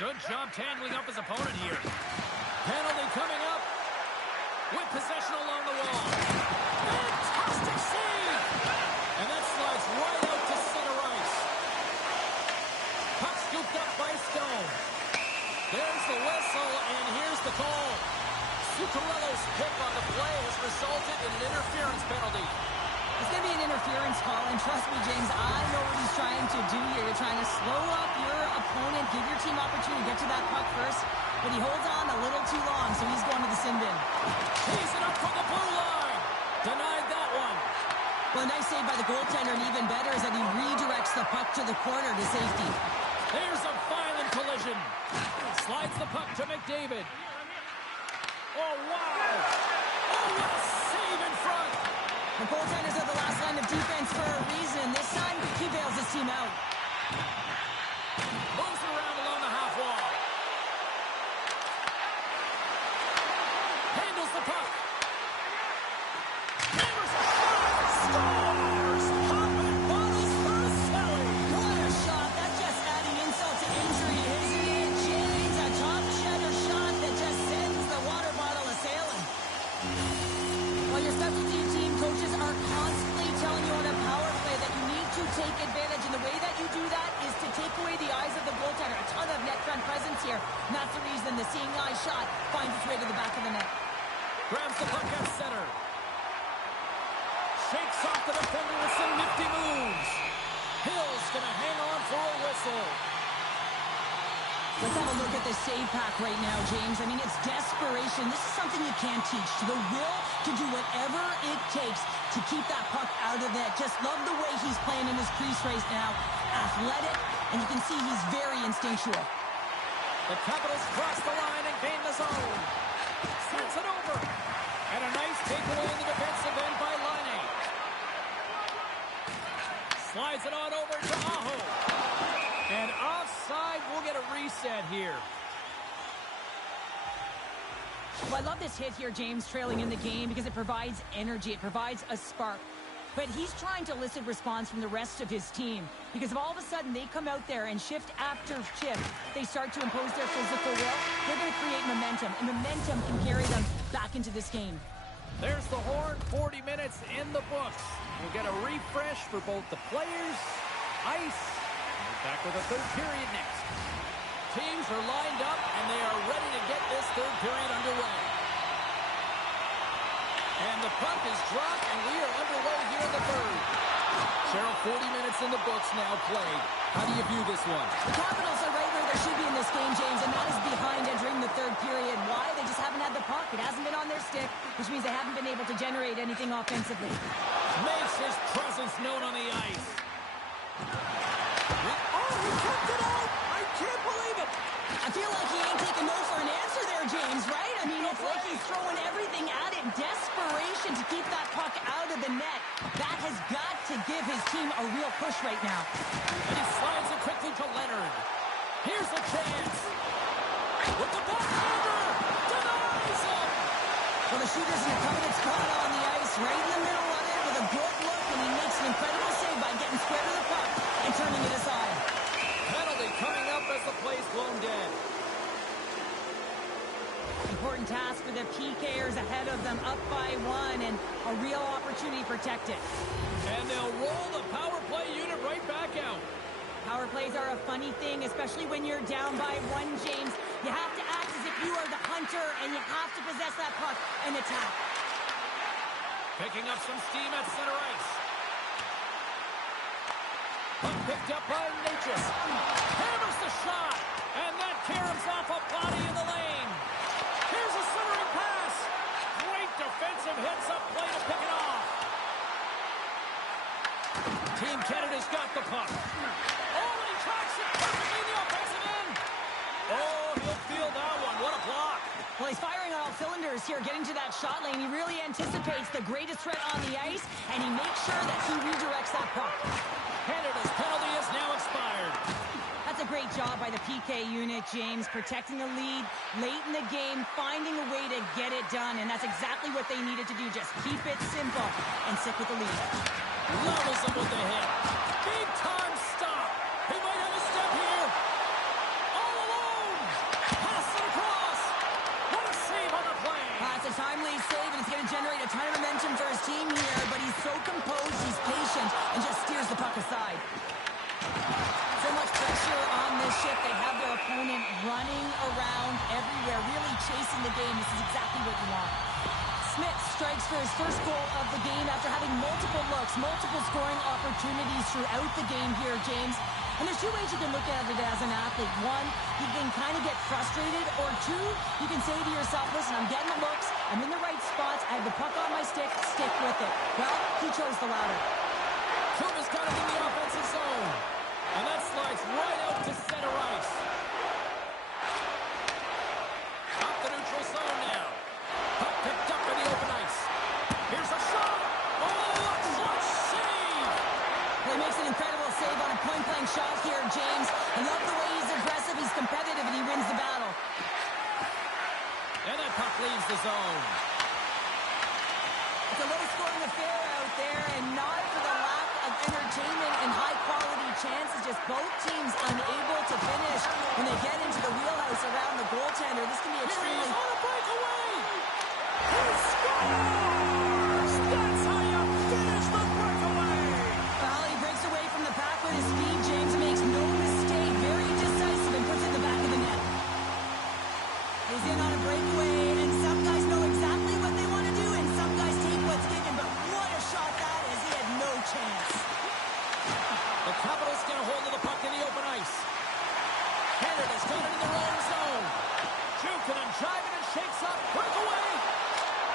Good job tangling up his opponent here. Penalty coming up with possession along the wall. Fantastic save! And that slides right out to center ice. Puck scooped up by Stone. There's the whistle, and here's the call. Zuccarello's pick on the play has resulted in an interference penalty. It's going to be an interference call, and trust me, James, I know what he's trying to do here. You're trying to slow up your opponent, give your team opportunity to get to that puck first, but he holds on a little too long, so he's going to the sin bin. He's it up from the blue line. Denied that one. Well, a nice save by the goaltender, and even better is that he redirects the puck to the corner to safety. There's a violent collision. Slides the puck to McDavid. Oh, wow. Oh, what a save in front. The goaltenders are the last line of defense for a reason. This time, he bails his team out. Moves it around along the half wall. Handles the puck. Hammers a shot. Scores. Popping bottles for Sally. What a shot. That's just adding insult to injury, isn't it, James? A top cheddar shot that just sends the water bottle a-sailing. While your specialty team coaches are constantly telling you on a power play that you need to take advantage, and the way that you do that is to take away the eyes of the goaltender. A ton of net front presence here, and that's the reason the seeing eye shot finds its way to the back of the net. Grabs the puck at center. Shakes off the defender with some nifty moves. Hill's gonna hang on for a whistle. Let's have a look at the save pack right now, James. I mean, it's desperation. This is something you can't teach. The will to do whatever it takes to keep that puck out of net. Just love the way he's playing in his crease race now. Athletic, and you can see he's very instinctual. The Capitals cross the line and gain the zone. Sends it over. And a nice takeaway in the defensive end by Laine. Slides it on over to Aho. And offside, we'll get a reset here. Well, I love this hit here, James, trailing in the game, because it provides energy. It provides a spark. But he's trying to elicit response from the rest of his team, because if all of a sudden they come out there and shift after shift, they start to impose their physical will, they're going to create momentum, and momentum can carry them back into this game. There's the horn, 40 minutes in the books. We'll get a refresh for both the players, ice. Back with the third period next. Teams are lined up, and they are ready to get this third period underway. And the puck is dropped, and we are underway here in the third. Cheryl, 40 minutes in the books now played. How do you view this one? The Capitals are right where they should be in this game, James, and that is behind entering the third period. Why? They just haven't had the puck. It hasn't been on their stick, which means they haven't been able to generate anything offensively. Makes his presence known on the ice. He kept it out! I can't believe it! I feel like he ain't taking no for an answer there, James, right? I mean, it's like he's throwing everything at it. Desperation to keep that puck out of the net. That has got to give his team a real push right now. And he slides it quickly to Leonard. Here's a chance. With the backhander! Denies him! Well, the shooter's in a coveted spot on the ice, right in the middle of it, with a good look, and he makes an incredible save by getting square to the puck and turning it aside. Penalty coming up as the play's blown dead. Important task for the PKers ahead of them, up by one, and a real opportunity protected. And they'll roll the power play unit right back out. Power plays are a funny thing, especially when you're down by one, James. You have to act as if you are the hunter, and you have to possess that puck and attack. Picking up some steam at center ice. Puck picked up by Natchez. Hammers the shot, and that caroms off a body in the lane. Here's a centering pass. Great defensive hits up play to pick it off. Team Canada's got the puck. Oh, and he tracks it perfectly in the offensive end. Oh, he'll feel that one. What a block. Well, he's firing on all cylinders here, getting to that shot lane. He really anticipates the greatest threat on the ice, and he makes sure that he redirects that puck. Canada's penalty is now expired. That's a great job by the PK unit, James, protecting the lead late in the game, finding a way to get it done, and that's exactly what they needed to do. Just keep it simple and stick with the lead. Levels him with the hit. Big time stop. He might have a step here. All alone. shift. They have their opponent running around everywhere, really chasing the game. This is exactly what you want. Smith strikes for his first goal of the game after having multiple looks, multiple scoring opportunities throughout the game here, James. And there's two ways you can look at it as an athlete. One, you can kind of get frustrated, or two, you can say to yourself, listen, I'm getting the looks, I'm in the right spots, I have the puck on my stick with it. Well, he chose the latter. Kuba's got it in the offensive zone. And that slides right out to center ice. Up the neutral zone now. Puck picked up in the open ice. Here's a shot. Oh, a clutch save. Well, he makes an incredible save on a point-blank shot here, James. I love the way he's aggressive, he's competitive, and he wins the battle. And that puck leaves the zone. It's a low-scoring affair out there, and not for the lack of entertainment and high-quality chances. Just both teams unable to finish when they get into the wheelhouse around the goaltender. This can be extremely... Here he is on a breakaway. He scores! That's how you finish the breakaway. Well, he breaks away from the pack with his speed, James. Makes no mistake. Very decisive and puts it in the back of the net. He's in on a breakaway, and some guys know exactly what they want to do, and some guys take what's given. But what a shot that is. He had no chance. The Capitals get a hold of the puck in the open ice. Canada's got it in their own zone. Jukin and driving and shakes up. Breakaway.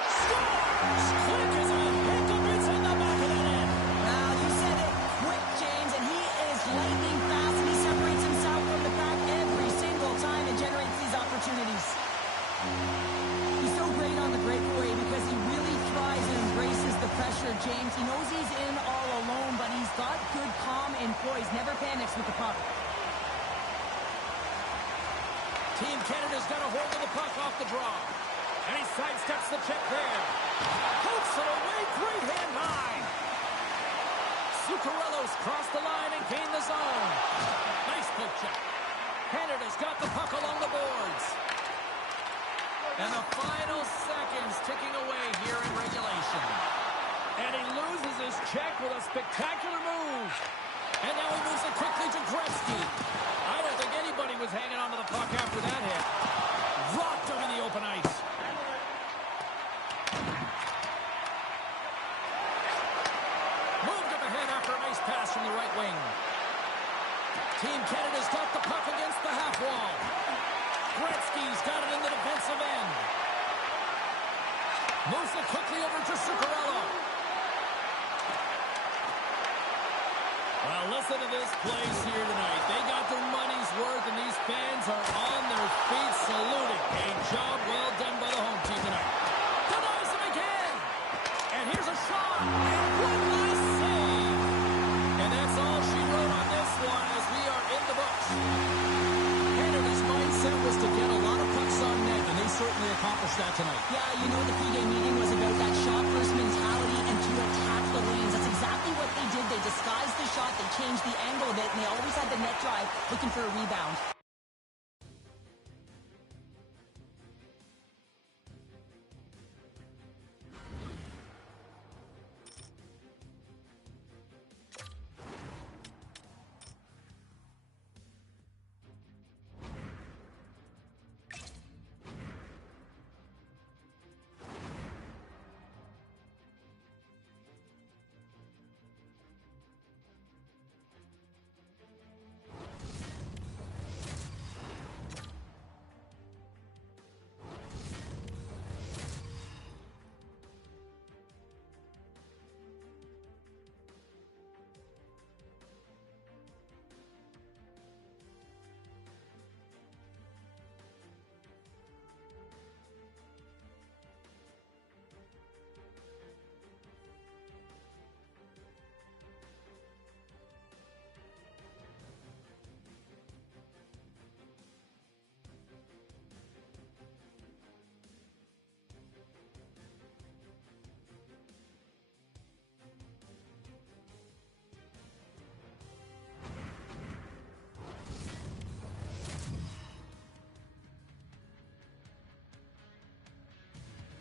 Scores! Quick as a hiccup. It's in the back of the net. Well, you said it. Quick, James, and he is lightning fast, and he separates himself from the pack every single time and generates these opportunities. He's so great on the breakaway because he really thrives and embraces the pressure, James. He knows he's in all alone, but he's got good calm and poise. Never panics with the puck. Team Canada's got a hold of the puck off the draw. And he sidesteps the check there. Hooks it away. Great hand high. Zuccarello's crossed the line and gained the zone. Nice poke check. Canada's got the puck along the boards. And the final seconds ticking away here in regulation. And he loses his check with a spectacular move. And now he moves it quickly to Gretzky. I don't think anybody was hanging on to the puck after that hit. Rocked him in the open ice. Moved up ahead after a nice pass from the right wing. Team Canada's got the puck against the half wall. Gretzky's got it in the defensive end. Moves it quickly over to Zuccarello. Well, listen to this place here tonight. They got their money's worth, and these fans are on their feet saluting. A job well done by the home team tonight. Denies him again. And here's a shot. And one last save. And that's all she wrote on this one as we are in the books. Canada's mindset was to get a lot of pucks on net, and they certainly accomplished that tonight. Yeah, you know the pregame meeting was about that shot-first mentality and to attack the lanes. That's exactly what they did. They disguised the shot, they changed the angle of it, and they always had the net drive looking for a rebound.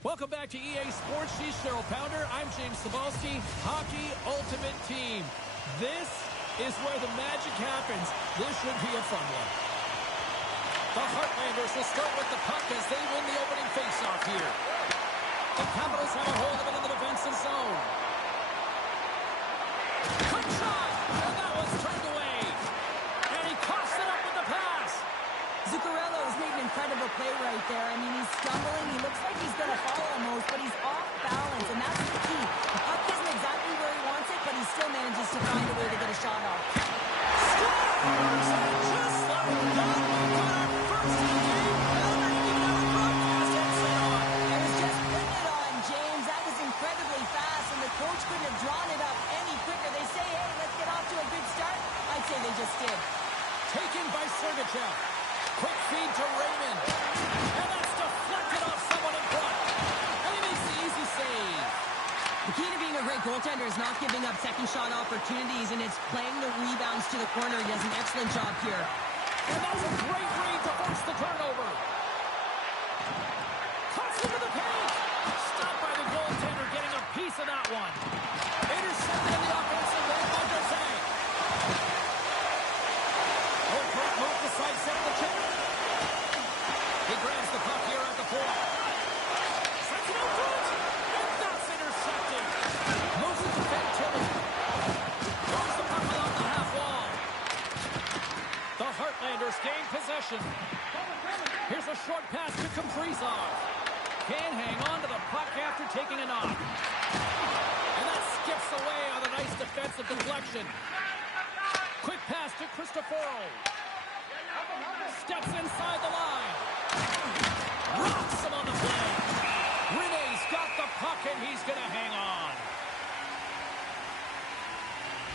Welcome back to EA Sports. She's Cheryl Pounder. I'm James Cebulski. Hockey Ultimate Team. This is where the magic happens. This should be a fun one. The Heartlanders will start with the puck as they win the opening faceoff here. The Capitals have a hold of it in the defensive zone. Quick shot! And that was turned away. And he coughs it up with the pass. Zuccarello has made an incredible play right there. I mean, he's stumbling. He looks like he's going to fall almost, but he's off balance, and that's the key. The puck isn't exactly where he wants it, but he still manages to find a way to get a shot off. Scores! And just like that, we've got our first game ever. Even our broadcast headset on. I was just putting it on, James. That was incredibly fast, and the coach couldn't have drawn it up any quicker. They say, hey, let's get off to a good start. I'd say they just did. Taken by Sergachev. Quick feed to Raymond. And that's deflected off someone in front. And he makes the easy save. The key to being a great goaltender is not giving up second shot opportunities, and it's playing the rebounds to the corner. He does an excellent job here. And that was a great read to force the turnover. Cuts into the paint. Stopped by the goaltender, getting a piece of that one. Intercepted in the offensive end by Jose. Oh, great move to sidestep the chip. He grabs the puck here at the point. Sets it out front. And that's intercepted. Moves it to Fantilli. Throws the puck along the half wall. The Heartlanders gain possession. Here's a short pass to Kaprizov. Can't hang on to the puck after taking a knock. And that skips away on a nice defensive deflection. Quick pass to Cristoforo. Steps inside the line. Rocks him on the play. Rene's got the puck and he's going to hang on.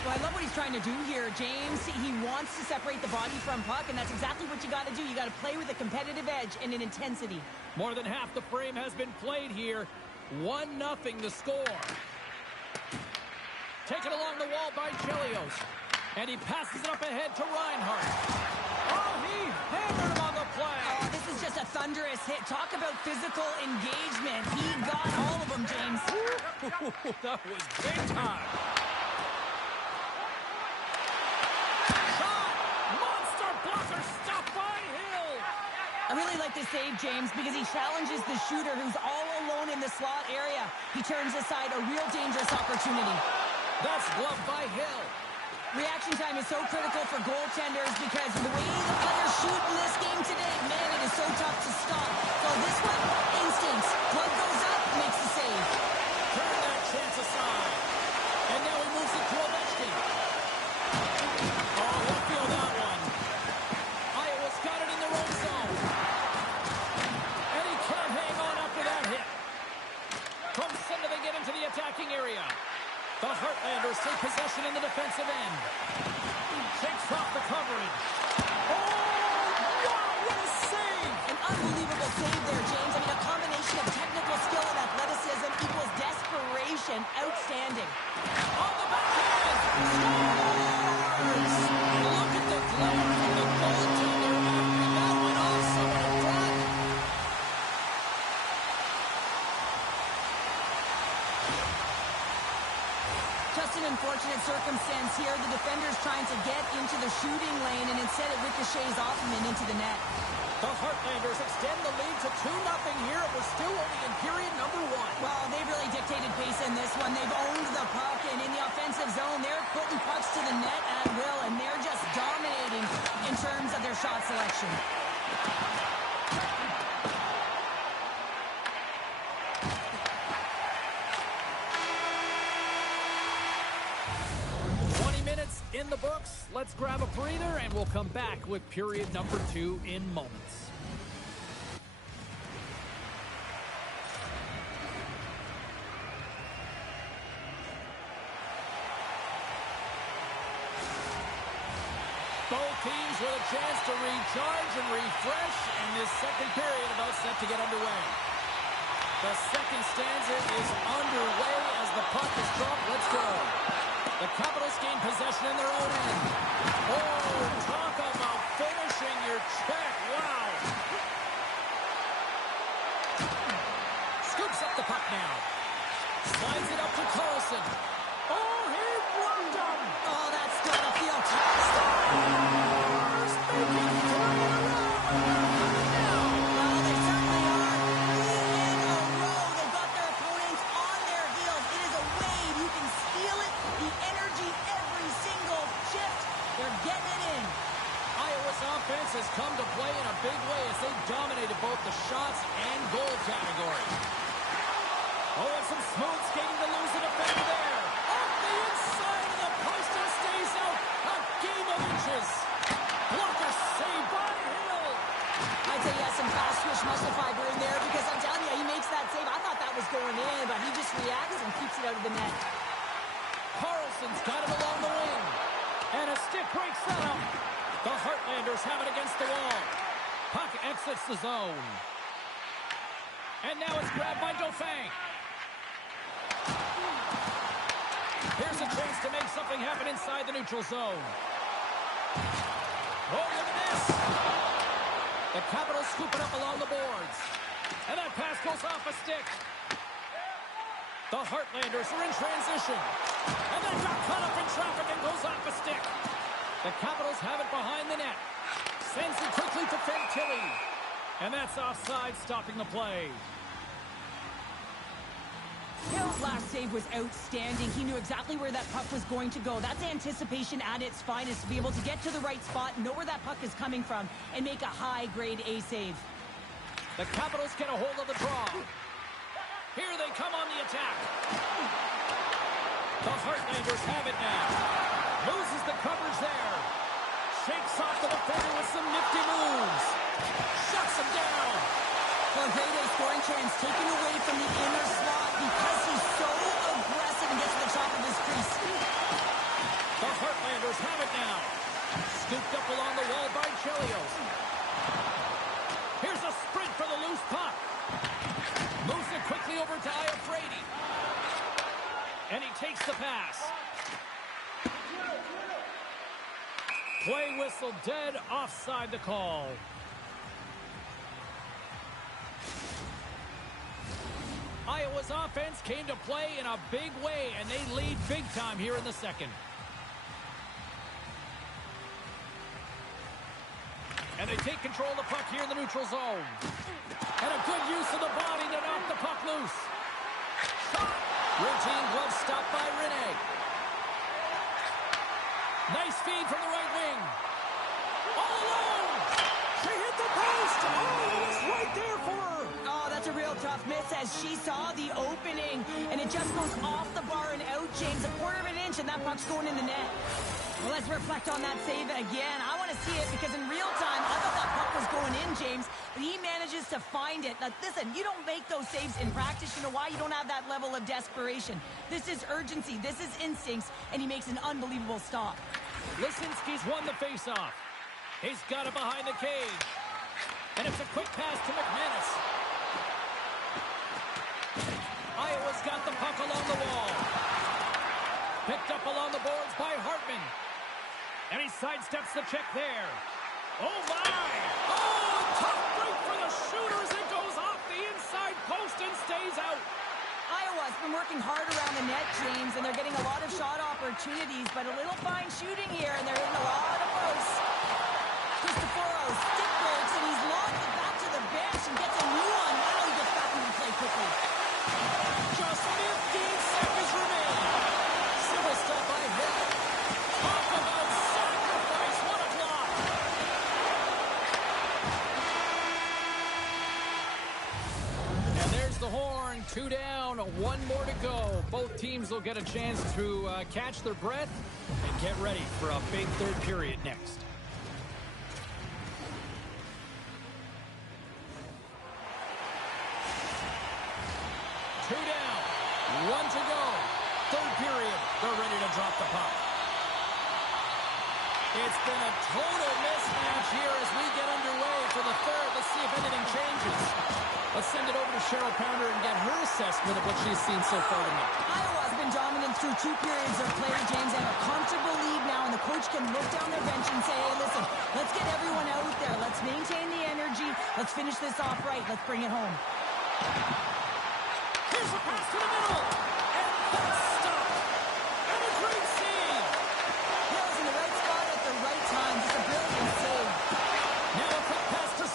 Well, I love what he's trying to do here, James. He wants to separate the body from puck, and that's exactly what you got to do. You got to play with a competitive edge and an intensity. More than half the frame has been played here. 1-0 the score. Taken along the wall by Chelios. And he passes it up ahead to Reinhart. Oh, he hammered him on the play. Oh, this is just a thunderous hit. Talk about physical engagement. He got all of them, James. That was big time. I really like this save, James, because he challenges the shooter who's all alone in the slot area. He turns aside a real dangerous opportunity. That's gloved by Hill. Reaction time is so critical for goaltenders because the way the players shoot in this game today, man, it is so tough to stop. So this one, instincts. Glove goes up, makes the save. Turn that chance aside. And now he moves it to Ovechkin. Oh, he'll feel that one. Iowa's got it in their own zone. And he can't hang on after that hit. From center, they get into the attacking area. The Heartlanders take possession in the defensive end. Shakes off the coverage. Oh, wow, what a save! An unbelievable save there, James. I mean, a combination of technical skill and athleticism equals desperation. Outstanding. On the backhand! Scores! Look at the glare from the goaltender after that went off someone in front. Just an unfortunate circumstance here. The defender's trying to get into the shooting lane, and instead it ricochets off him and into the net. The Heartlanders extend the lead to 2-0 here. We're still only in period number 1. Well, they've really dictated pace in this one. They've owned the puck, and in the offensive zone, they're putting pucks to the net at will, and they're just dominating in terms of their shot selection. In the books, let's grab a breather and we'll come back with period number 2 in moments. Both teams with a chance to recharge and refresh, and this second period about set to get underway. The second stanza is underway as the puck is dropped. Let's go. The Capitals gain possession in their own end. Oh, talk about finishing your check. Wow. Scoops up the puck now. Slides it up to Carlson. Oh, he blocked him. Oh, that's gotta feel tough. Stars making 3 in a row. Well, they certainly are. 3 in a row. They've got their opponents on their heels. It is a wave. You can feel it. The energy every single shift. They're getting it in. Iowa's offense has come to play in a big way as they dominated both the shots and goal category. Oh, and some smooth skating to lose the defender there. Off the inside of the post and stays out. A game of inches. Blocker save by Hill. I'd say he has some fast twitch muscle fiber in there because I'm telling you, he makes that save. I thought that was going in, but he just reacts and keeps it out of the net. Carlson's got it along the wing. And a stick breaks that up. The Heartlanders have it against the wall. Puck exits the zone. And now it's grabbed by Dauphin. Here's a chance to make something happen inside the neutral zone. Oh, look at this. The Capitals scoop it up along the boards. And that pass goes off a stick. The Heartlanders are in transition. And then got caught up in traffic and goes off a stick. The Capitals have it behind the net. Sends it quickly to Fantilli. And that's offside, stopping the play. Hill's last save was outstanding. He knew exactly where that puck was going to go. That's anticipation at its finest, to be able to get to the right spot, know where that puck is coming from, and make a high-grade A save. The Capitals get a hold of the draw. Here they come on the attack. The Heartlanders have it now. Loses the coverage there. Shakes off the defender with some nifty moves. Shuts him down. Well, a great A scoring chance taken away from the inner slot because he's so aggressive and gets to the top of his crease. The Heartlanders have it now. Scooped up along the wall by Chelios. Here's a sprint for the loose puck. Moves it quickly over to Iafrate. And he takes the pass. Play whistle dead, offside the call. Iowa's offense came to play in a big way, and they lead big time here in the second. And they take control of the puck here in the neutral zone. And a good use of the body to knock the puck loose. Shot! Routine glove stop by Rene. Nice feed from the right wing. All alone! She hit the post! Oh, it was right there for her! Oh, that's a real tough miss as she saw the opening, and it just goes off the bar and out, James. A quarter of an inch, and that puck's going in the net. Well, let's reflect on that save again. I want to see it because in real time, I thought that puck was going in, James, but he manages to find it. Now, listen, you don't make those saves in practice. You know why? You don't have that level of desperation. This is urgency. This is instincts, and he makes an unbelievable stop. Lisinski's won the faceoff. He's got it behind the cage. And it's a quick pass to McManus. Iowa's got the puck along the wall. Picked up along the boards by Hartman. And he sidesteps the check there. Oh, my! Oh, tough break for the shooters. It goes off the inside post and stays out. Iowa's been working hard around the net, James, and they're getting a lot of shot opportunities, but a little fine shooting here, and they're hitting a lot of posts. Cristoforo stick breaks, and he's lost it back to the bench and gets a new one. Wow, he gets back into play quickly. Just 15 seconds remain. Civil stop by Hill. Talk about sacrifice. What a block. And there's the horn. 2 down, 1 more to go. Both teams will get a chance to catch their breath and get ready for a big third period next. Two down, 1 to go. Third period, they're ready to drop the puck. It's been a total mismatch here as we get underway for the third. Let's see if anything changes. Let's send it over to Cheryl Pounder and get her assessment of what she's seen so far tonight. Iowa's been dominant through 2 periods of play, James. They have a comfortable lead now, and the coach can look down their bench and say, hey, listen, let's get everyone out there. Let's maintain the energy. Let's finish this off right. Let's bring it home. Here's a pass to the middle. And that's stopped. And a great save. Hill's in the right spot at the right time. Just a brilliant save. Now a quick pass to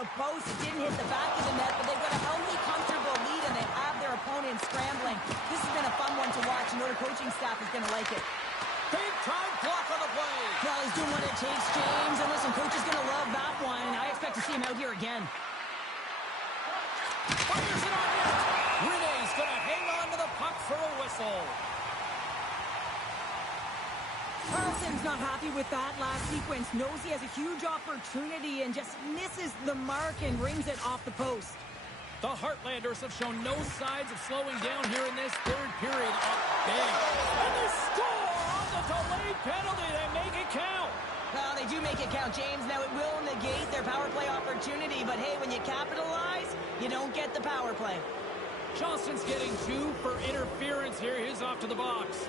the post. It didn't hit the back of the net, but they've got a healthy, comfortable lead, and they have their opponent scrambling. This has been a fun one to watch. You know the coaching staff is going to like it. Big-time block on the play. Well, he's doing what it takes, James. And listen, coach is going to love that one, and I expect to see him out here again. Fires it on net. Renee's going to hang on to the puck for a whistle. Carlson's not happy with that last sequence. Knows he has a huge opportunity and just misses the mark and rings it off the post. The Heartlanders have shown no signs of slowing down here in this third period. Up big. And they score on the delayed penalty. They make it count. Well, they do make it count, James. Now, it will negate their power play opportunity, but hey, when you capitalize, you don't get the power play. Johnston's getting 2 for interference here. He's off to the box.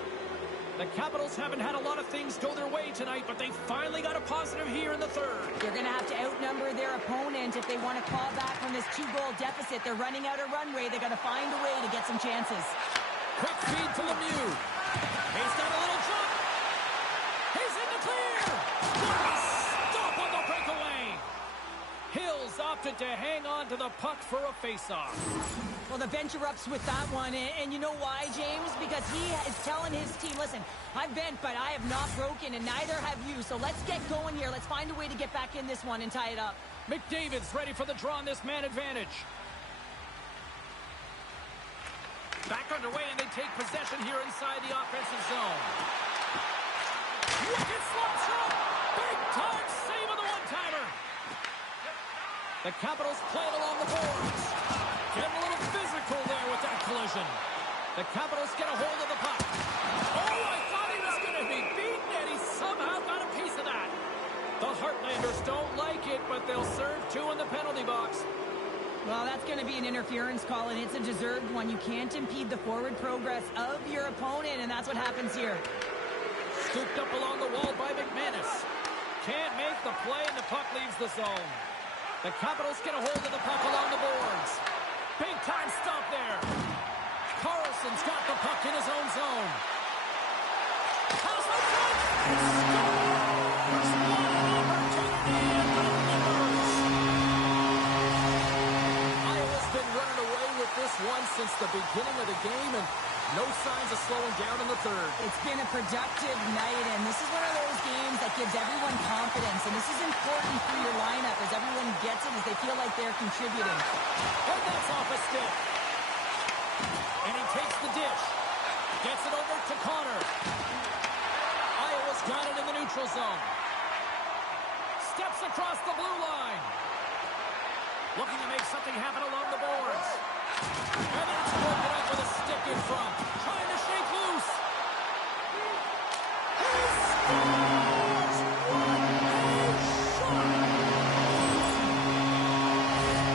The Capitals haven't had a lot of things go their way tonight, but they finally got a positive here in the third. They're going to have to outnumber their opponent if they want to claw back from this 2-goal deficit. They're running out of runway. They got to find a way to get some chances. Quick feed to Lemieux. He's got a little jump. He's in the clear. What a stop on the breakaway. Hills opted to hang on to the puck for a faceoff. Well, the bench erupts with that one, and you know why, James? Because he is telling his team, listen, I've bent, but I have not broken, and neither have you, so let's get going here. Let's find a way to get back in this one and tie it up. McDavid's ready for the draw on this man advantage. Back underway, and they take possession here inside the offensive zone. Wicked slap shot! Big-time save of the one-timer! The Capitals play it along the boards. Getting a little physical there with that collision. The Capitals get a hold of the puck. Oh, I thought he was going to be beaten, and he somehow got a piece of that. The Heartlanders don't like it, but they'll serve 2 in the penalty box. Well, that's going to be an interference call, and it's a deserved one. You can't impede the forward progress of your opponent, and that's what happens here. Scooped up along the wall by McManus. Can't make the play, and the puck leaves the zone. The Capitals get a hold of the puck along the boards. Big time stop there. Carlson's got the puck in his own zone. Carlson scores! What an opportunity and delivers! Iowa's been running away with this one since the beginning of the game, and no signs of slowing down in the third. It's been a productive night, and this is one of those games that gives everyone confidence, and this is important for your lineup as everyone gets it, as they feel like they're contributing. And that's off a stick. And he takes the dish. Gets it over to Connor. Iowa's got it in the neutral zone. Steps across the blue line. Looking to make something happen along the boards. And then it's broken up with a stick in front. Trying to shake loose. He scores! What a shot!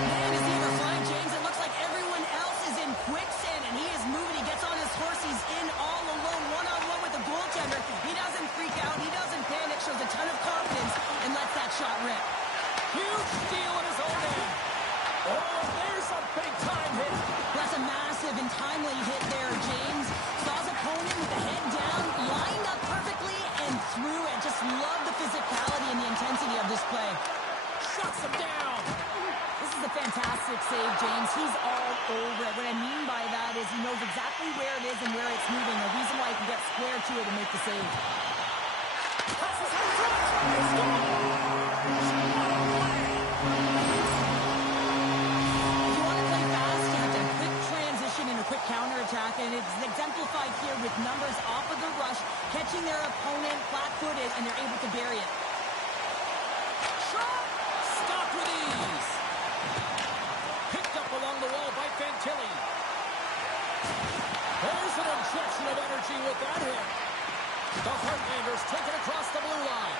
Man, is he ever flying, James? It looks like everyone else is in quicksand, and he is moving. He gets on his horse. He's in all alone, one-on-one with the goaltender. He doesn't freak out. He doesn't panic. Shows a ton of confidence and lets that shot rip. Huge steal in his own end. Oh, there's a big-time hit. That's a massive and timely hit there, James. Saw his opponent with the head down, lined up perfectly, and threw it. Just love the physicality and the intensity of this play. Shuts him down. This is a fantastic save, James. He's all over it. What I mean by that is he knows exactly where it is and where it's moving. The reason why he can get square to it and make the save. Passes in front. He scores! Quick counterattack, and it's exemplified here with numbers off of the rush, catching their opponent flat-footed, and they're able to bury it. Shot! Stopped with ease. Picked up along the wall by Fantilli. There's an injection of energy with that hit. The Heartlanders take it across the blue line.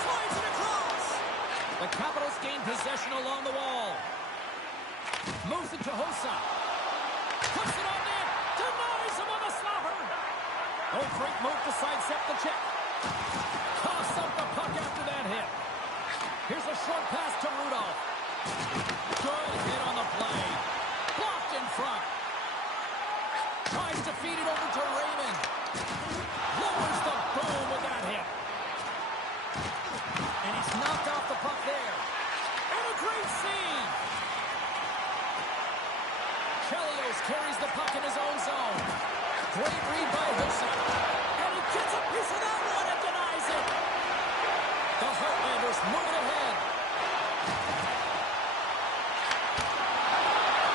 Slides it across. The Capitals gain possession along the wall. Moves it to Hossa. Puts it on net. Denies him on the stopper. Oh, great move to sidestep the check. Coughs up the puck after that hit. Here's a short pass to Rudolph. Good hit on the play. Blocked in front. Tries to feed it over to Raymond. Lowers the boom with that hit. And he's knocked off the puck there. Heartlanders moving ahead.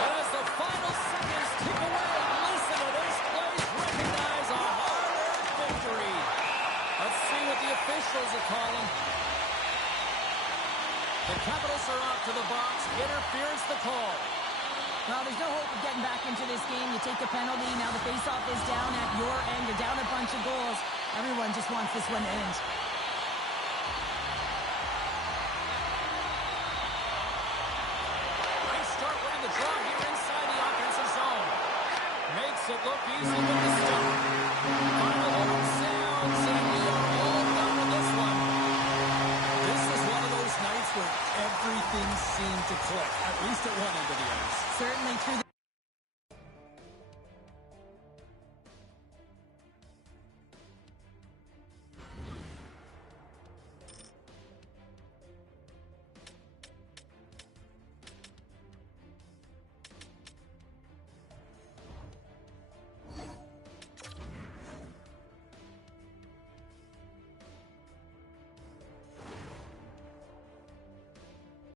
And as the final seconds tick away, listen to this place recognize a hard-earned victory. Let's see what the officials are calling. The Capitals are off to the box. Interference the call. Well, there's no hope of getting back into this game. You take a penalty. Now the faceoff is down at your end. You're down a bunch of goals. Everyone just wants this one to end. Nice start winning the draw here inside the offensive zone. Makes it look easy with the stop. Final horn sounds, and we are all done with this one. This is one of those nights where everything seemed to click, at least at one end of the ice. Certainly through the